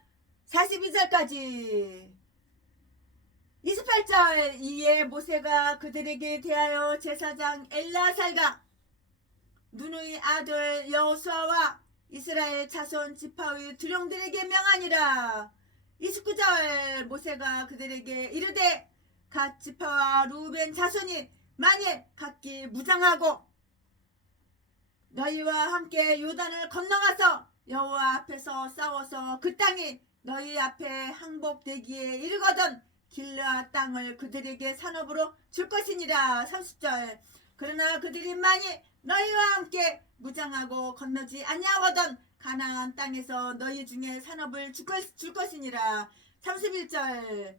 42절까지. 28절. 이에 모세가 그들에게 대하여 제사장 엘라살과 눈의 아들 여호수아와 이스라엘 자손 지파의 두령들에게 명하니라. 29절. 모세가 그들에게 이르되 각 지파와 루벤 자손이 만일 각기 무장하고 너희와 함께 요단을 건너가서 여호와 앞에서 싸워서 그 땅이 너희 앞에 항복되기에 이르거든 길르앗 땅을 그들에게 산업으로 줄 것이니라. 30절. 그러나 그들이 만일 너희와 함께 무장하고 건너지 아니하거든 가나안 땅에서 너희 중에 산업을 줄 것이니라. 31절.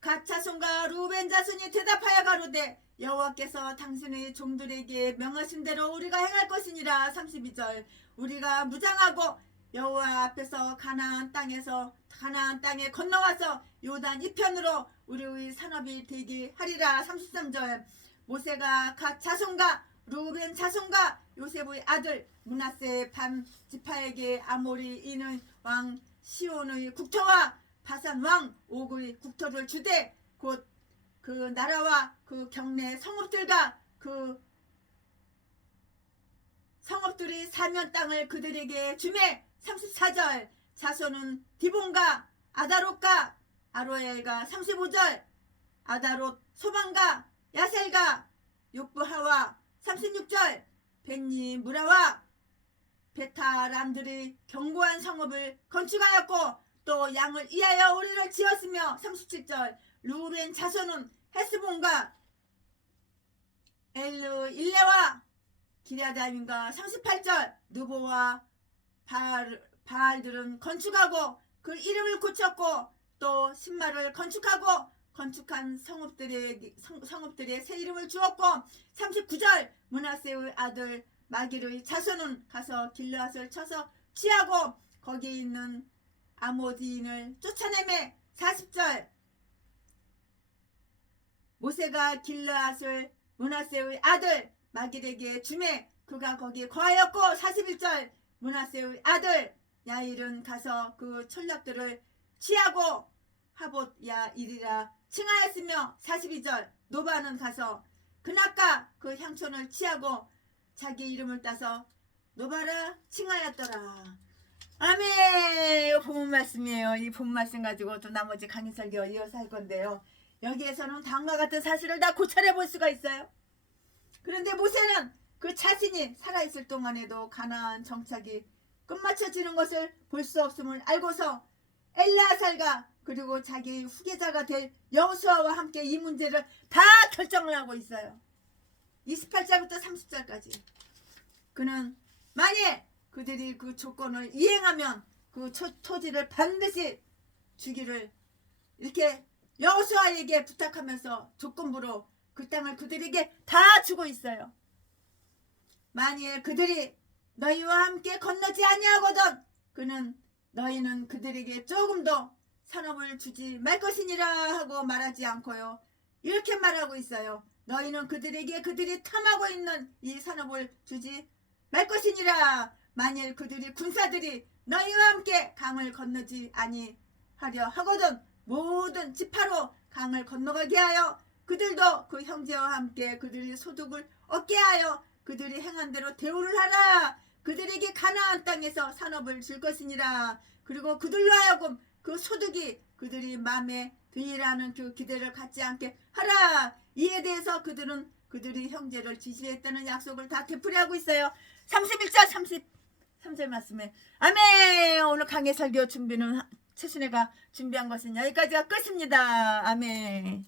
갓 자손과 루벤 자손이 대답하여 가로되 여호와께서 당신의 종들에게 명하신 대로 우리가 행할 것이니라. 32절. 우리가 무장하고 여호와 앞에서 가나안 땅에 건너와서 요단 이편으로 우리의 산업이 되게 하리라. 33절. 모세가 갓 자손과 루벤 자손과 요셉의 아들 므낫세 반 지파에게 아모리 이는 왕 시온의 국토와 바산 왕 옥의 국토를 주되 곧 그 나라와 그 경내 성읍들과 그 성읍들이 사면 땅을 그들에게 주매. 34절. 자손은 디본과 아다롯과 아로엘과 35절. 아다롯 소방과 야셀과 욕부하와 36절. 벤니 무라와 베타람들의 견고한 성읍을 건축하였고 또 양을 위하여 우리를 지었으며. 37절. 루벤 자손은 헤스본과 엘르 일레와 기랴다임과 38절. 느보와 바알들은 건축하고 그 이름을 고쳤고 또 신마를 건축하고 건축한 성읍들의 새 이름을 주었고. 39절. 므낫세의 아들 마길의 자손은 가서 길르앗을 쳐서 취하고 거기 있는 아모디인을 쫓아내매. 40절. 모세가 길르앗을 므낫세의 아들 마길에게 주매 그가 거기에 거하였고. 41절. 므낫세의 아들 야일은 가서 그 촌락들을 취하고 하봇야일이라 칭하였으며. 42절. 노바는 가서 그낙과 그 향촌을 취하고 자기 이름을 따서 노바라 칭하였더라. 아멘. 이거 본문 말씀이에요. 이 본문 말씀 가지고 또 나머지 강의 설교 이어서 할 건데요. 여기에서는 다음과 같은 사실을 다 고찰해 볼 수가 있어요. 그런데 모세는 그 자신이 살아있을 동안에도 가나안 정착이 끝마쳐지는 것을 볼 수 없음을 알고서 엘라살과 그리고 자기 후계자가 될 여호수아와 함께 이 문제를 다 결정을 하고 있어요. 28절부터 30절까지. 그는 만일 그들이 그 조건을 이행하면 그 토지를 반드시 주기를 이렇게 여호수아에게 부탁하면서 조건부로 그 땅을 그들에게 다 주고 있어요. 만일 그들이 너희와 함께 건너지 아니하거든 그는 너희는 그들에게 조금 더 산업을 주지 말 것이니라 하고 말하지 않고요. 이렇게 말하고 있어요. 너희는 그들에게 그들이 탐하고 있는 이 산업을 주지 말 것이니라. 만일 그들이 군사들이 너희와 함께 강을 건너지 아니하려 하거든 모든 지파로 강을 건너가게 하여 그들도 그 형제와 함께 그들의 소득을 얻게 하여 그들이 행한 대로 대우를 하라. 그들에게 가나안 땅에서 산업을 줄 것이니라. 그리고 그들로 하여금 그 소득이 그들이 마음에 드리라는 그 기대를 갖지 않게 하라. 이에 대해서 그들은 그들의 형제를 지지했다는 약속을 다 되풀이하고 있어요. 31절 33절 말씀에 아멘. 오늘 강해 설교 준비는 최순애가 준비한 것은 여기까지가 끝입니다. 아멘.